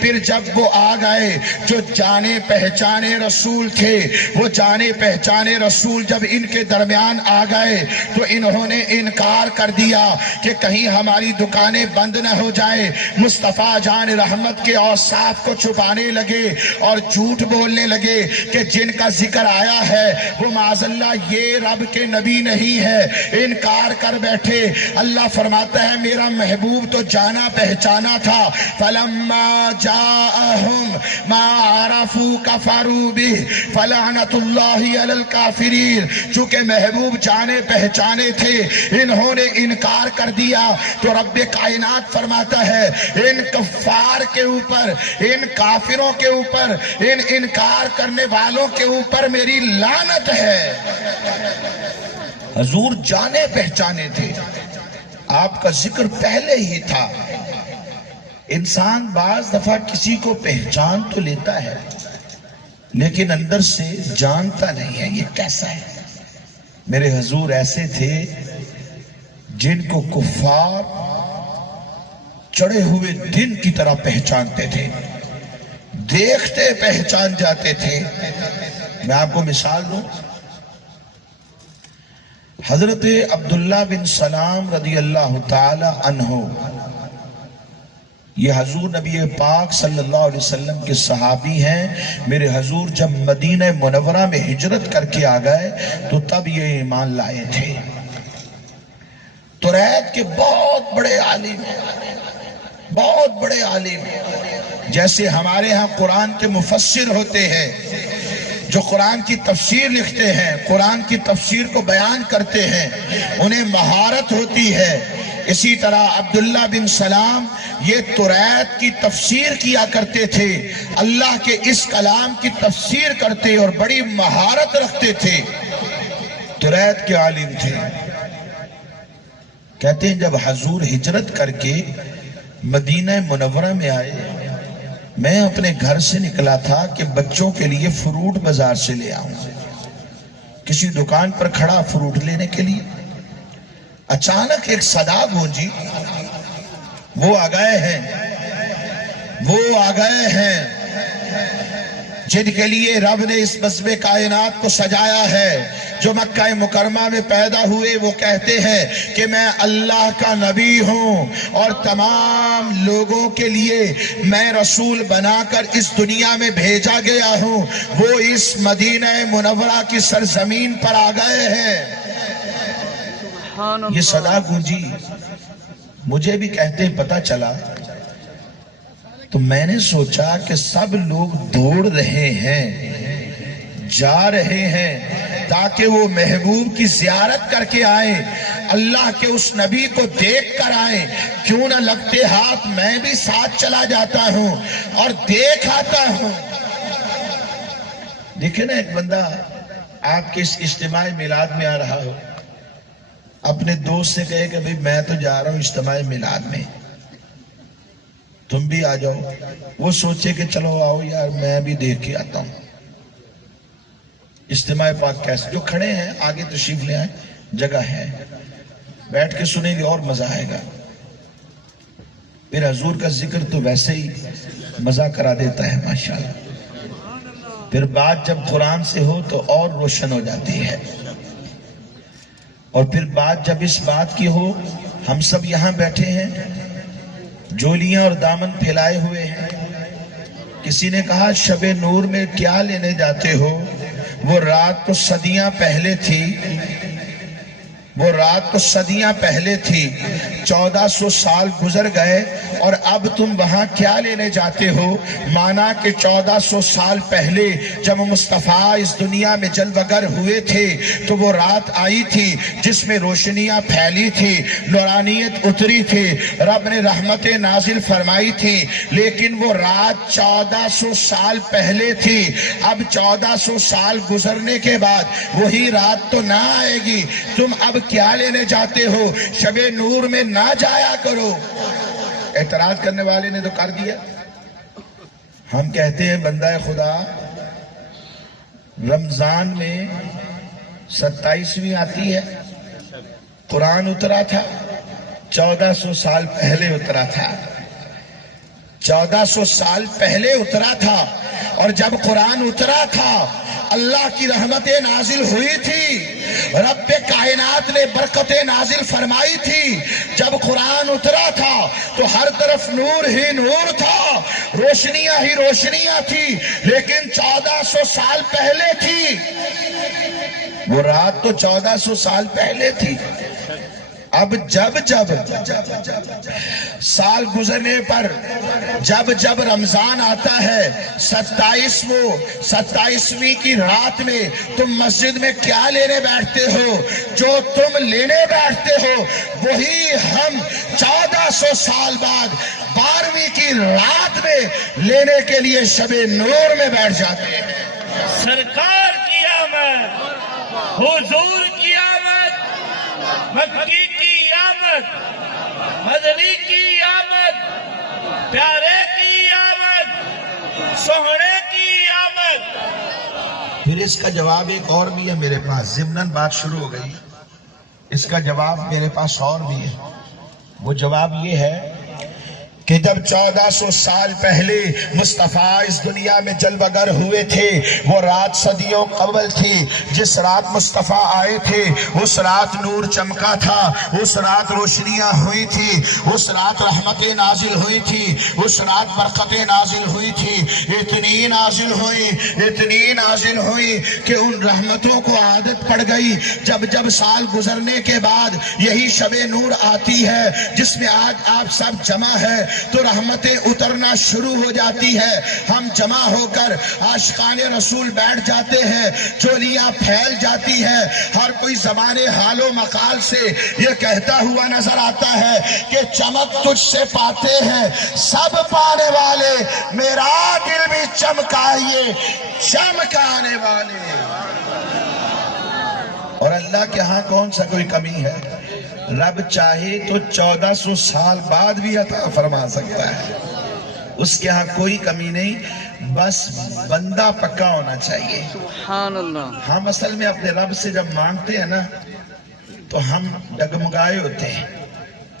پھر جب وہ آ گئے جو جانے پہچانے رسول تھے، وہ جانے پہچانے رسول جب ان کے درمیان آ گئے تو انہوں نے انکار کر دیا کہ کہیں ہماری دکانیں بند نہ ہو جائے۔ مصطفیٰ جان رحمت کے اوصاف کو چھپانے لگے اور جھوٹ بولنے لگے کہ جن کا ذکر آیا ہے وہ معاذ اللہ یہ رب کے نبی نہیں ہے، انکار کر بیٹھے۔ اللہ فرماتا ہے میرا محبوب تو جانا پہچانا تھا۔ فَلَمَّا جَاءَهُم مَّا عَرَفُوا كَفَرُوا بِهِ فَلَعْنَةُ اللَّهِ عَلَى الْكَافِرِينَ۔ چونکہ محبوب جانے پہچانے تھے، انہوں نے انکار کر دیا تو رب کائنات فرماتا ہے ان کفار کے اوپر، ان کافروں کے اوپر، ان انکار کرنے والوں کے اوپر میری لعنت ہے۔ حضور جانے پہچانے تھے، آپ کا ذکر پہلے ہی تھا۔ انسان بعض دفعہ کسی کو پہچان تو لیتا ہے لیکن اندر سے جانتا نہیں ہے یہ کیسا ہے۔ میرے حضور ایسے تھے جن کو کفار چڑھے ہوئے دن کی طرح پہچانتے تھے، دیکھتے پہچان جاتے تھے۔ میں آپ کو مثال دوں، حضرت عبداللہ بن سلام رضی اللہ تعالی عنہ، یہ حضور نبی پاک صلی اللہ علیہ وسلم کے صحابی ہیں۔ میرے حضور جب مدینہ منورہ میں ہجرت کر کے آ گئے تو تب یہ ایمان لائے تھے۔ توریت کے بہت بڑے عالم ہیں، بہت بڑے عالم ہیں۔ جیسے ہمارے ہاں قرآن کے مفسر ہوتے ہیں جو قرآن کی تفسیر لکھتے ہیں، قرآن کی تفسیر کو بیان کرتے ہیں، انہیں مہارت ہوتی ہے۔ اسی طرح عبداللہ بن سلام یہ توریت کی تفسیر کیا کرتے تھے، اللہ کے اس کلام کی تفسیر کرتے اور بڑی مہارت رکھتے تھے، توریت کے عالم تھے۔ کہتے ہیں جب حضور ہجرت کر کے مدینہ منورہ میں آئے، میں اپنے گھر سے نکلا تھا کہ بچوں کے لیے فروٹ بازار سے لے آؤں، کسی دکان پر کھڑا فروٹ لینے کے لیے، اچانک ایک صدا گونجی، وہ آ گئے ہیں جن کے لیے رب نے اس بزم کائنات کو سجایا ہے، جو مکہ مکرمہ میں پیدا ہوئے، وہ کہتے ہیں کہ میں اللہ کا نبی ہوں اور تمام لوگوں کے لیے میں رسول بنا کر اس دنیا میں بھیجا گیا ہوں۔ وہ اس مدینہ منورہ کی سرزمین پر آ گئے ہیں۔ یہ صدا گونجی، مجھے بھی کہتے پتہ چلا، تو میں نے سوچا کہ سب لوگ دوڑ رہے ہیں، جا رہے ہیں تاکہ وہ محبوب کی زیارت کر کے آئیں، اللہ کے اس نبی کو دیکھ کر آئیں، کیوں نہ لگتے ہاتھ میں بھی ساتھ چلا جاتا ہوں اور دیکھ آتا ہوں۔ دیکھیں نا، ایک بندہ آپ کے اس اجتماع میلاد میں آ رہا ہو، اپنے دوست سے کہے کہ بھئی میں تو جا رہا ہوں اجتماع میلاد میں، تم بھی آ جاؤ، وہ سوچے کہ چلو آؤ یار میں بھی دیکھ کے آتا ہوں۔ اجتماع پاک کیسے، جو کھڑے ہیں آگے تشریف لے آئیں، جگہ ہے، بیٹھ کے سنیں گے اور مزہ آئے گا۔ پھر حضور کا ذکر تو ویسے ہی مزہ کرا دیتا ہے ماشاءاللہ، پھر بات جب قرآن سے ہو تو اور روشن ہو جاتی ہے، اور پھر بات جب اس بات کی ہو، ہم سب یہاں بیٹھے ہیں، جولیاں اور دامن پھیلائے ہوئے ہیں، کسی نے کہا شب نور میں کیا لینے جاتے ہو؟ وہ رات تو صدیاں پہلے تھی، وہ رات تو صدیاں پہلے تھی، 1400 سال گزر گئے اور اب تم وہاں کیا لینے جاتے ہو؟ مانا کہ 1400 سال پہلے جب مصطفیٰ اس دنیا میں جلوگر ہوئے تھے تو وہ رات آئی تھی جس میں روشنیاں پھیلی تھی، نورانیت اتری تھی، رب نے رحمتیں نازل فرمائی تھی، لیکن وہ رات 1400 سال پہلے تھی۔ اب 1400 سال گزرنے کے بعد وہی رات تو نہ آئے گی، تم اب کیا لینے جاتے ہو؟ شب نور میں نہ جایا کرو۔ اعتراض کرنے والے نے تو کر دیا۔ ہم کہتے ہیں بندہ خدا، رمضان میں 27ویں آتی ہے، قرآن اترا تھا 1400 سال پہلے اترا تھا، 1400 سال پہلے اترا تھا، اور جب قرآن اترا تھا اللہ کی رحمتیں نازل ہوئی تھی، رب کائنات نے برکتیں نازل فرمائی تھی۔ جب قرآن اترا تھا تو ہر طرف نور ہی نور تھا، روشنیاں ہی روشنیاں تھی، لیکن 1400 سال پہلے تھی، وہ رات تو 1400 سال پہلے تھی۔ اب جب سال گزرنے پر جب رمضان آتا ہے، 27ویں کی رات میں تم مسجد میں کیا لینے بیٹھتے ہو؟ جو تم لینے بیٹھتے ہو وہی ہم 1400 سال بعد 12ویں کی رات میں لینے کے لیے شب نور میں بیٹھ جاتے ہیں۔ سرکار کی آمد، حضور کی آمد، مکی کی آمد، مدنی کی آمد، پیارے کی آمد، سہنے کی آمد۔ پھر اس کا جواب ایک اور بھی ہے میرے پاس، ضمناً بات شروع ہو گئی، اس کا جواب میرے پاس اور بھی ہے۔ وہ جواب یہ ہے کہ جب 1400 سال پہلے مصطفیٰ اس دنیا میں جلوگر ہوئے تھے، وہ رات صدیوں قبل تھی۔ جس رات مصطفیٰ آئے تھے اس رات نور چمکا تھا، اس رات روشنیاں ہوئی تھی، اس رات رحمتیں نازل ہوئی تھی، اس رات برکتیں نازل ہوئی تھی۔ اتنی اتنی نازل ہوئی کہ ان رحمتوں کو عادت پڑ گئی. جب جب سال گزرنے کے بعد یہی شب نور آتی ہے جس میں آج آپ سب جمع ہے تو رحمتیں اترنا شروع ہو جاتی ہے. ہم جمع ہو کر عاشقان رسول بیٹھ جاتے ہیں, چولیاں پھیل جاتی ہے, ہر کوئی زبان حال و مقال سے یہ کہتا ہوا نظر آتا ہے کہ چمک تجھ سے پاتے ہیں سب پانے والے, میرا دل بھی چمکائیے چمکانے والے. اور اللہ کے ہاں کون سا کوئی کمی ہے؟ رب چاہے تو 1400 سال بعد بھی عطا فرما سکتا ہے, اس کے ہاں کوئی کمی نہیں, بس بندہ پکا ہونا چاہیے. سبحان اللہ. ہم اصل میں اپنے رب سے جب مانگتے ہیں نا تو ہم ڈگمگائے ہوتے ہیں,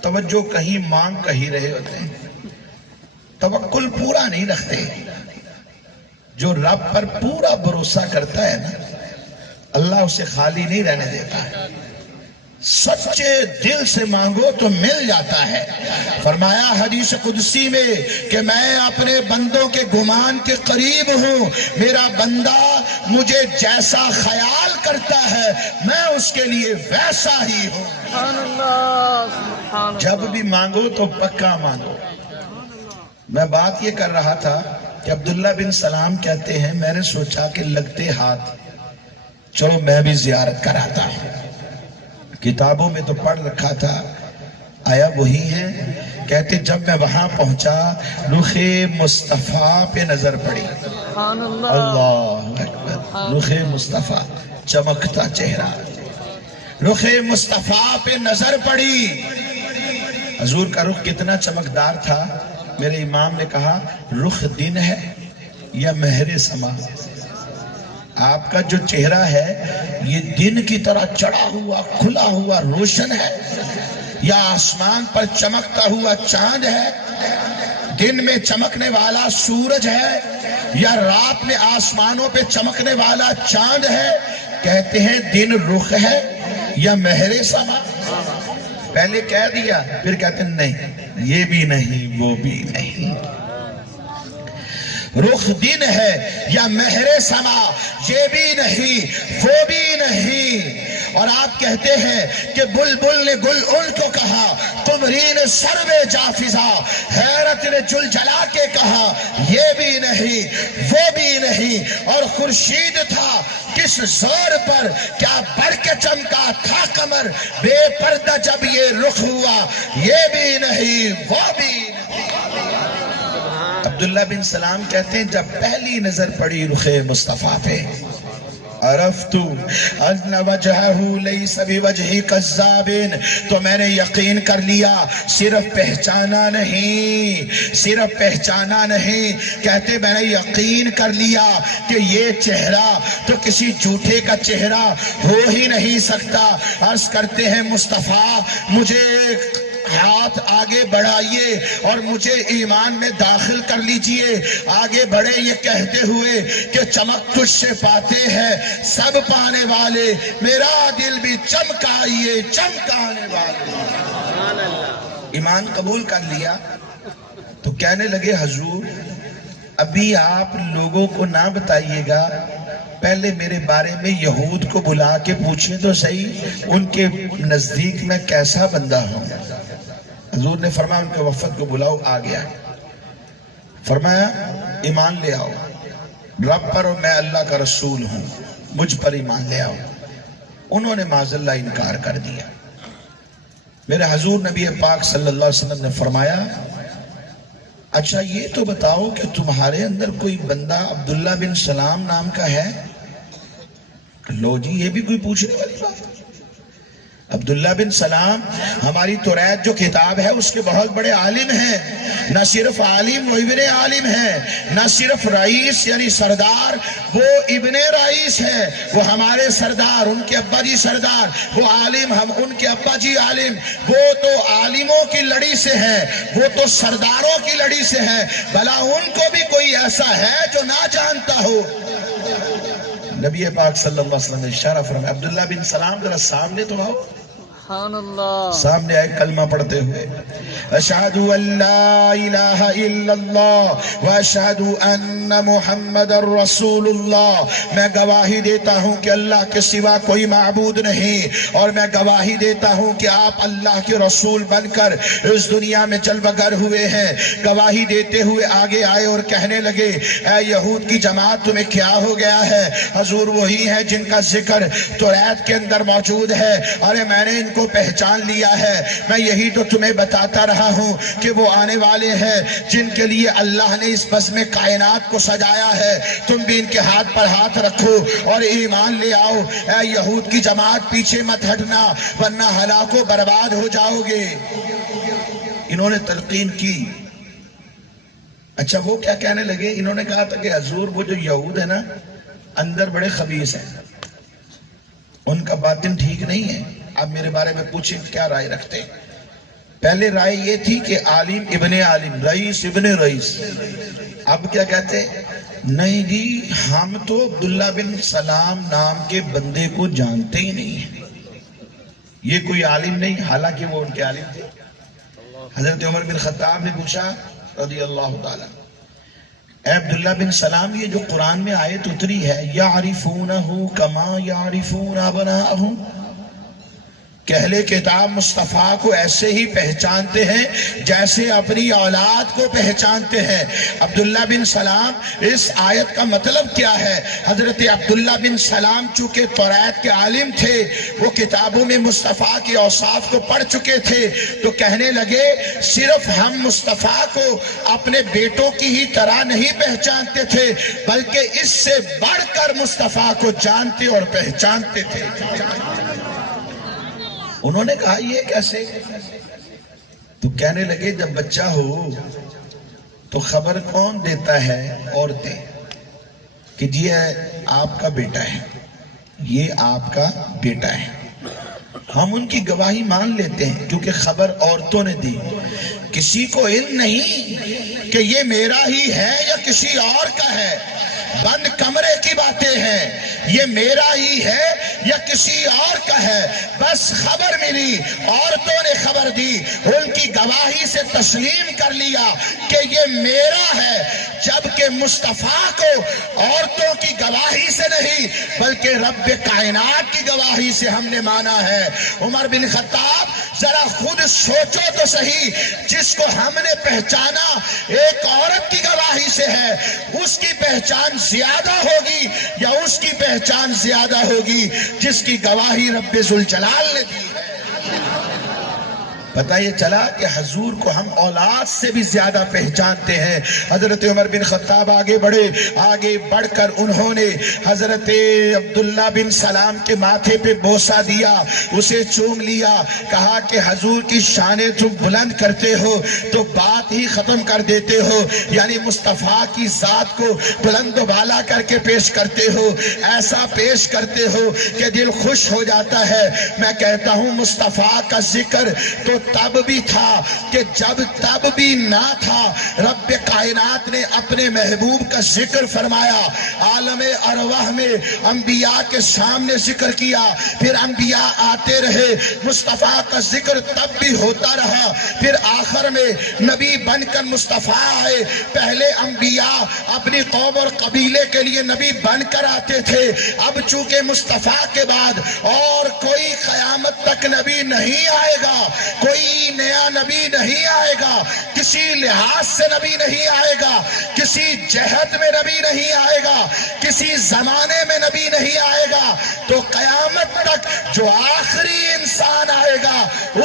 توجہ کہیں مانگ کہیں رہے ہوتے ہیں, توکل پورا نہیں رکھتے. جو رب پر پورا بھروسہ کرتا ہے نا اللہ اسے خالی نہیں رہنے دیتا ہے. سچے دل سے مانگو تو مل جاتا ہے. فرمایا حدیث قدسی میں کہ میں اپنے بندوں کے گمان کے قریب ہوں, میرا بندہ مجھے جیسا خیال کرتا ہے میں اس کے لیے ویسا ہی ہوں. سبحان اللہ. سبحان اللہ. جب بھی مانگو تو پکا مانگو. میں بات یہ کر رہا تھا کہ عبداللہ بن سلام کہتے ہیں میں نے سوچا کہ لگتے ہاتھ چلو میں بھی زیارت کراتا ہوں. کتابوں میں تو پڑھ رکھا تھا, آیا وہی ہے. کہتے جب میں وہاں پہنچا رخ مصطفیٰ پہ نظر پڑی. سبحان اللہ. اللہ اکبر. رخ مصطفیٰ, چمکتا چہرہ, رخ مصطفیٰ پہ نظر پڑی. حضور کا رخ کتنا چمکدار تھا. میرے امام نے کہا رخ دن ہے یا مہر سما. آپ کا جو چہرہ ہے یہ دن کی طرح چڑھا ہوا کھلا ہوا روشن ہے یا آسمان پر چمکتا ہوا چاند ہے, دن میں چمکنے والا سورج ہے یا رات میں آسمانوں پہ چمکنے والا چاند ہے. کہتے ہیں دن رخ ہے یا مہر سما. پہلے کہہ دیا پھر کہتے ہیں نہیں یہ بھی نہیں وہ بھی نہیں, رخ دن ہے یا مہر سما, یہ بھی نہیں وہ بھی نہیں. اور آپ کہتے ہیں کہ بلبل نے گل ان کو کہا, قمری نے سروے جافزا, حیرت نے جل جلا کے کہا یہ بھی نہیں وہ بھی نہیں. اور خورشید تھا کس زور پر کیا بڑھ کے چمکا تھا قمر, بے پردہ جب یہ رخ ہوا یہ بھی نہیں وہ بھی نہیں. عبداللہ بن سلام کہتے ہیں جب پہلی نظر پڑی رخ مصطفیٰ پہ عرفت ان وجہہ لیس بوجہ کذاب, تو میں نے یقین کر لیا, صرف پہچانا نہیں, صرف پہچانا نہیں. کہتے میں نے یقین کر لیا کہ یہ چہرہ تو کسی جھوٹے کا چہرہ ہو ہی نہیں سکتا. عرض کرتے ہیں مصطفیٰ مجھے ہاتھ آگے بڑھائیے اور مجھے ایمان میں داخل کر لیجئے. آگے بڑھے یہ کہتے ہوئے کہ چمک تجھ سے پاتے ہیں سب پانے والے, میرا دل بھی چمکائیے چمکانے والے. ایمان قبول کر لیا تو کہنے لگے حضور ابھی آپ لوگوں کو نہ بتائیے گا, پہلے میرے بارے میں یہود کو بلا کے پوچھیں تو صحیح ان کے نزدیک میں کیسا بندہ ہوں. حضور نے فرمایا ان کے وفد کو بلاؤ. آ گیا, فرمایا ایمان لے آؤ رب پر اور میں اللہ کا رسول ہوں, مجھ پر ایمان لے آؤ. انہوں نے معاذ اللہ انکار کر دیا. میرے حضور نبی پاک صلی اللہ علیہ وسلم نے فرمایا اچھا یہ تو بتاؤ کہ تمہارے اندر کوئی بندہ عبداللہ بن سلام نام کا ہے؟ لو جی یہ بھی کوئی پوچھنے والی بات. عبداللہ بن سلام ہماری توریت جو کتاب ہے اس کے بہت بڑے عالم ہیں. نہ صرف عالم وہ ابن عالم ہیں, نہ صرف رئیس یعنی سردار وہ ابن رئیس ہے, وہ ہمارے سردار, ان کے ابا جی سردار, وہ عالم ہم ان کے ابا جی عالم. وہ تو عالموں کی لڑی سے ہیں, وہ تو سرداروں کی لڑی سے ہیں, بھلا ان کو بھی کوئی ایسا ہے جو نہ جانتا ہو. نبی پاک صلی اللہ علیہ وسلم نے اشارہ فرمایا عبداللہ بن سلام ذرا سامنے تو آؤ. سبحان اللہ. سامنے آئے کلمہ پڑھتے ہوئے اشہد ان لا الہ الا اللہ و اشہد ان محمد رسول اللہ. میں گواہی دیتا ہوں کہ اللہ کے سوا کوئی معبود نہیں، اور میں گواہی دیتا ہوں کہ آپ اللہ کے رسول بن کر اس دنیا میں جلوہ گر ہوئے ہیں. گواہی دیتے ہوئے آگے آئے اور کہنے لگے اے یہود کی جماعت تمہیں کیا ہو گیا ہے؟ حضور وہی ہے جن کا ذکر توریت کے اندر موجود ہے. ارے میں نے ان کو پہچان لیا ہے. میں یہی تو تمہیں بتاتا رہا ہوں کہ وہ آنے والے ہیں جن کے لیے اللہ نے اس بزم کائنات کو سجایا ہے. تم بھی ان کے ہاتھ پر ہاتھ رکھو اور ایمان لے آؤ. اے یہود کی جماعت پیچھے مت ہٹنا ورنہ ہلاک و برباد ہو جاؤ گے. انہوں نے تلقین کی. اچھا وہ کیا کہنے لگے؟ انہوں نے کہا تھا کہ حضور وہ جو یہود ہے نا اندر بڑے خبیث ہیں، ان کا باطن ٹھیک نہیں ہے. آپ میرے بارے میں پوچھیں کیا رائے رکھتے ہیں. پہلے رائے یہ تھی کہ عالم ابن عالم، رئیس ابن رئیس. اب کیا کہتے ہیں؟ نہیں جی ہم تو عبداللہ بن سلام نام کے بندے کو جانتے ہی نہیں ہیں، یہ کوئی عالم نہیں. حالانکہ وہ ان کے عالم تھے. حضرت عمر بن خطاب نے پوچھا رضی اللہ تعالیٰ اے عبداللہ بن سلام یہ جو قرآن میں آیت اتری ہے یعرفونہ کما یعرفون ابناءہم، کہ اہل کتاب مصطفیٰ کو ایسے ہی پہچانتے ہیں جیسے اپنی اولاد کو پہچانتے ہیں. عبداللہ بن سلام اس آیت کا مطلب کیا ہے؟ حضرت عبداللہ بن سلام چونکہ توریت کے عالم تھے، وہ کتابوں میں مصطفیٰ کے اوصاف کو پڑھ چکے تھے، تو کہنے لگے صرف ہم مصطفیٰ کو اپنے بیٹوں کی ہی طرح نہیں پہچانتے تھے بلکہ اس سے بڑھ کر مصطفیٰ کو جانتے اور پہچانتے تھے. انہوں نے کہا یہ کیسے؟ تو کہنے لگے جب بچہ ہو تو خبر کون دیتا ہے؟ عورتیں، کہ یہ آپ کا بیٹا ہے، یہ آپ کا بیٹا ہے. ہم ان کی گواہی مان لیتے ہیں کیونکہ خبر عورتوں نے دی. کسی کو علم نہیں کہ یہ میرا ہی ہے یا کسی اور کا ہے. بند کمرے کی باتیں ہیں، یہ میرا ہی ہے یا کسی اور کا ہے. بس خبر ملی، عورتوں نے خبر دی، ان کی گواہی سے تسلیم کر لیا کہ یہ میرا ہے. جبکہ مصطفیٰ کو عورتوں کی گواہی سے نہیں بلکہ رب کائنات کی گواہی سے ہم نے مانا ہے. عمر بن خطاب ذرا خود سوچو تو صحیح، جس کو ہم نے پہچانا ایک عورت کی گواہی سے ہے، اس کی پہچان زیادہ ہوگی یا اس کی پہچان زیادہ ہوگی جس کی گواہی رب ذوالجلال نے دی ہے. پتہ یہ چلا کہ حضور کو ہم اولاد سے بھی زیادہ پہچانتے ہیں. حضرت عمر بن خطاب آگے بڑھے، آگے بڑھ کر انہوں نے حضرت عبداللہ بن سلام کے ماتھے پہ بوسہ دیا، اسے چوم لیا، کہا کہ حضور کی شانیں تم بلند کرتے ہو تو بات ہی ختم کر دیتے ہو، یعنی مصطفیٰ کی ذات کو بلند و بالا کر کے پیش کرتے ہو، ایسا پیش کرتے ہو کہ دل خوش ہو جاتا ہے. میں کہتا ہوں مصطفیٰ کا ذکر تو تب بھی تھا کہ جب تب بھی نہ تھا رب کائنات نے اپنے محبوب کا ذکر فرمایا. عالم ارواح میں انبیاء کے سامنے ذکر کیا، پھر انبیاء آتے رہے، مصطفیٰ کا ذکر تب بھی ہوتا رہا، پھر آخر میں نبی بن کر مصطفیٰ آئے. پہلے انبیاء اپنی قوم اور قبیلے کے لیے نبی بن کر آتے تھے. اب چونکہ مصطفیٰ کے بعد اور کوئی قیامت تک نبی نہیں آئے گا، کوئی نیا نبی نہیں آئے گا، کسی لحاظ سے نبی نہیں آئے گا، کسی جہت میں نبی نہیں آئے گا، کسی زمانے میں نبی نہیں آئے گا، تو قیامت تک جو آخری انسان آئے گا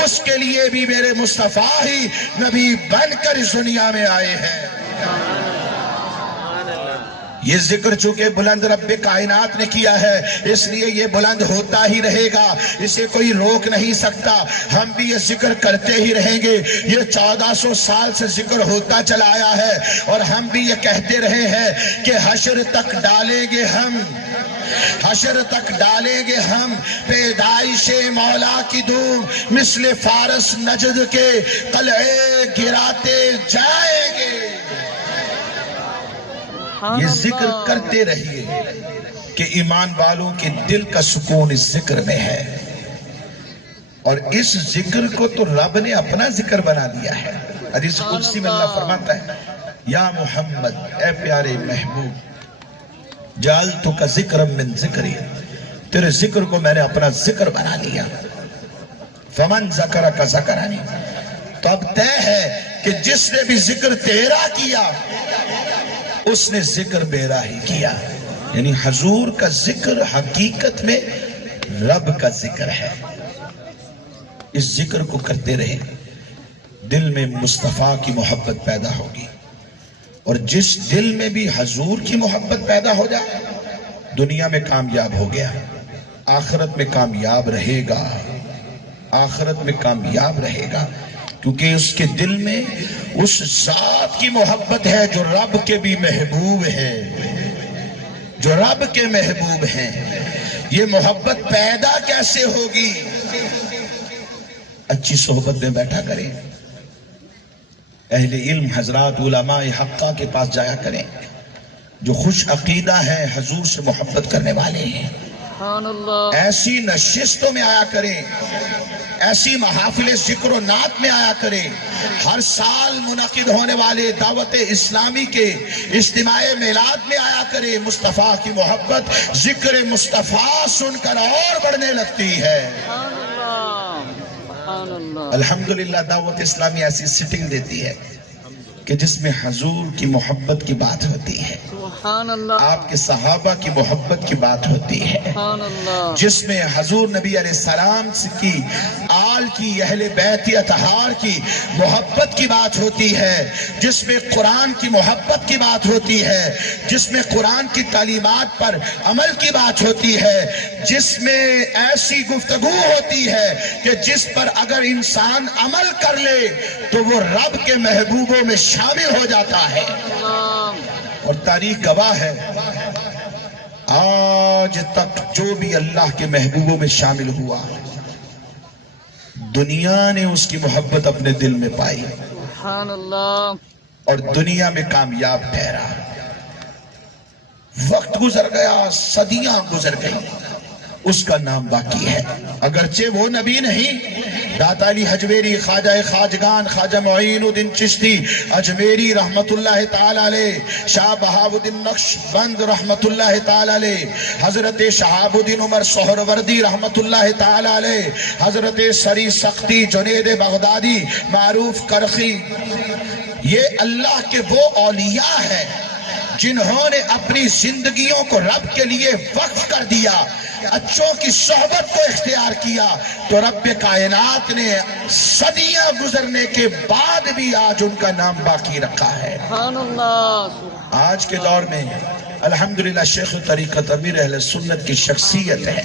اس کے لیے بھی میرے مصطفیٰ ہی نبی بن کر اس دنیا میں آئے ہیں. یہ ذکر چونکہ بلند رب کائنات نے کیا ہے اس لیے یہ بلند ہوتا ہی رہے گا، اسے کوئی روک نہیں سکتا. ہم بھی یہ ذکر کرتے ہی رہیں گے. یہ 1400 سال سے ذکر ہوتا چلا آیا ہے اور ہم بھی یہ کہتے رہے ہیں کہ حشر تک ڈالیں گے ہم، حشر تک ڈالیں گے ہم پیدائش مولا کی دھوم، مثل فارس نجد کے قلعے گراتے جائیں گے. یہ ذکر کرتے رہیے کہ ایمان والوں کے دل کا سکون اس ذکر میں ہے. اور اس ذکر کو تو رب نے اپنا ذکر بنا دیا ہے. حدیث قدسی میں اللہ فرماتا ہے یا محمد، اے پیارے محبوب، جعلتک ذکرا من ذکری، تیرے ذکر کو میں نے اپنا ذکر بنا لیا. فمن ذکرک ذکرانی، تو اب طے ہے کہ جس نے بھی ذکر تیرا کیا اس نے ذکر میرا ہی کیا. یعنی حضور کا ذکر حقیقت میں رب کا ذکر ہے. اس ذکر کو کرتے رہے، دل میں مصطفیٰ کی محبت پیدا ہوگی، اور جس دل میں بھی حضور کی محبت پیدا ہو جائے دنیا میں کامیاب ہو گیا، آخرت میں کامیاب رہے گا. آخرت میں کامیاب رہے گا، کیونکہ اس کے دل میں اس ذات کی محبت ہے جو رب کے بھی محبوب ہے، جو رب کے محبوب ہیں. یہ محبت پیدا کیسے ہوگی؟ اچھی صحبت میں بیٹھا کریں، اہل علم حضرات علماء حقہ کے پاس جایا کریں جو خوش عقیدہ ہیں، حضور سے محبت کرنے والے ہیں. سبحان اللہ. ایسی نشستوں میں آیا کریں، ایسی محافل ذکر و نعت میں آیا کریں. ہر سال منعقد ہونے والے دعوت اسلامی کے اجتماع میلاد میں آیا کریں. مصطفیٰ کی محبت ذکر مصطفیٰ سن کر اور بڑھنے لگتی ہے. سبحان اللہ. سبحان اللہ. الحمدللہ دعوت اسلامی ایسی سٹنگ دیتی ہے کہ جس میں حضور کی محبت کی بات ہوتی ہے، سبحان اللہ. آپ کے صحابہ کی محبت کی بات ہوتی ہے، سبحان اللہ. جس میں حضور نبی علیہ السلام کی آل کی اہل بیت اطہار کی محبت کی بات ہوتی ہے، جس میں قرآن کی محبت کی بات ہوتی ہے، جس میں قرآن کی تعلیمات پر عمل کی بات ہوتی ہے، جس میں ایسی گفتگو ہوتی ہے کہ جس پر اگر انسان عمل کر لے تو وہ رب کے محبوبوں میں شامل ہو جاتا ہے. اور تاریخ گواہ ہے آج تک جو بھی اللہ کے محبوبوں میں شامل ہوا دنیا نے اس کی محبت اپنے دل میں پائی سبحان اللہ. اور دنیا میں کامیاب ٹھہرا. وقت گزر گیا، صدیاں گزر گئی، اس کا نام باقی ہے. اگرچہ وہ نبی نہیں، داتا علی حجویری، خواجہ خواجگان، خواجہ معین الدین چشتی اجمیری رحمت اللہ تعالی علیہ، شاہ بہاؤ الدین نقشبند رحمت اللہ تعالی علیہ، حضرت شہاب الدین عمر سہروردی رحمت اللہ تعالی علیہ، حضرت سری سختی جنید بغدادی معروف کرخی، یہ اللہ کے وہ اولیاء ہیں جنہوں نے اپنی زندگیوں کو رب کے لیے وقف کر دیا، اچھوں کی صحبت کو اختیار کیا، تو رب کائنات نے صدیاں گزرنے کے بعد بھی آج ان کا نام باقی رکھا ہے. سبحان اللہ. آج کے دور میں الحمدللہ شیخ طریقت امیر اہل سنت کی شخصیت ہے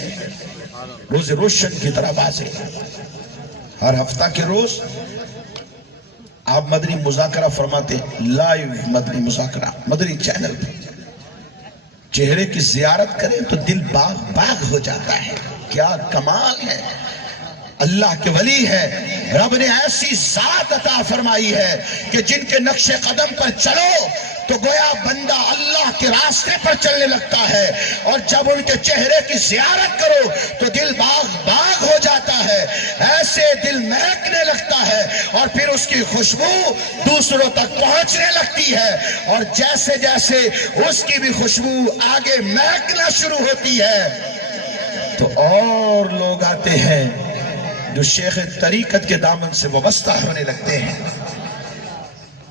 روز روشن کی طرح واضح. ہر ہفتہ کے روز آپ مدنی مذاکرہ فرماتے ہیں، لائیو مدنی مذاکرہ مدنی چینل پہ. چہرے کی زیارت کریں تو دل باغ باغ ہو جاتا ہے. کیا کمال ہے، اللہ کے ولی ہے. رب نے ایسی ذات عطا فرمائی ہے کہ جن کے نقش قدم پر چلو تو گویا بندہ اللہ کے راستے پر چلنے لگتا ہے، اور جب ان کے چہرے کی زیارت کرو تو دل باغ باغ ہو جاتا ہے. ایسے دل مہکنے لگتا ہے اور پھر اس کی خوشبو دوسروں تک پہنچنے لگتی ہے، اور جیسے جیسے اس کی بھی خوشبو آگے مہکنا شروع ہوتی ہے تو اور لوگ آتے ہیں جو شیخ طریقت کے دامن سے وابستہ ہونے لگتے ہیں.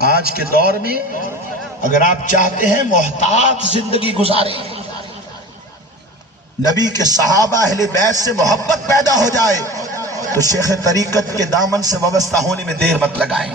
آج کے دور میں اگر آپ چاہتے ہیں محتاط زندگی گزاریں، نبی کے صحابہ اہل بیت سے محبت پیدا ہو جائے، تو شیخ طریقت کے دامن سے وابستہ ہونے میں دیر مت لگائیں.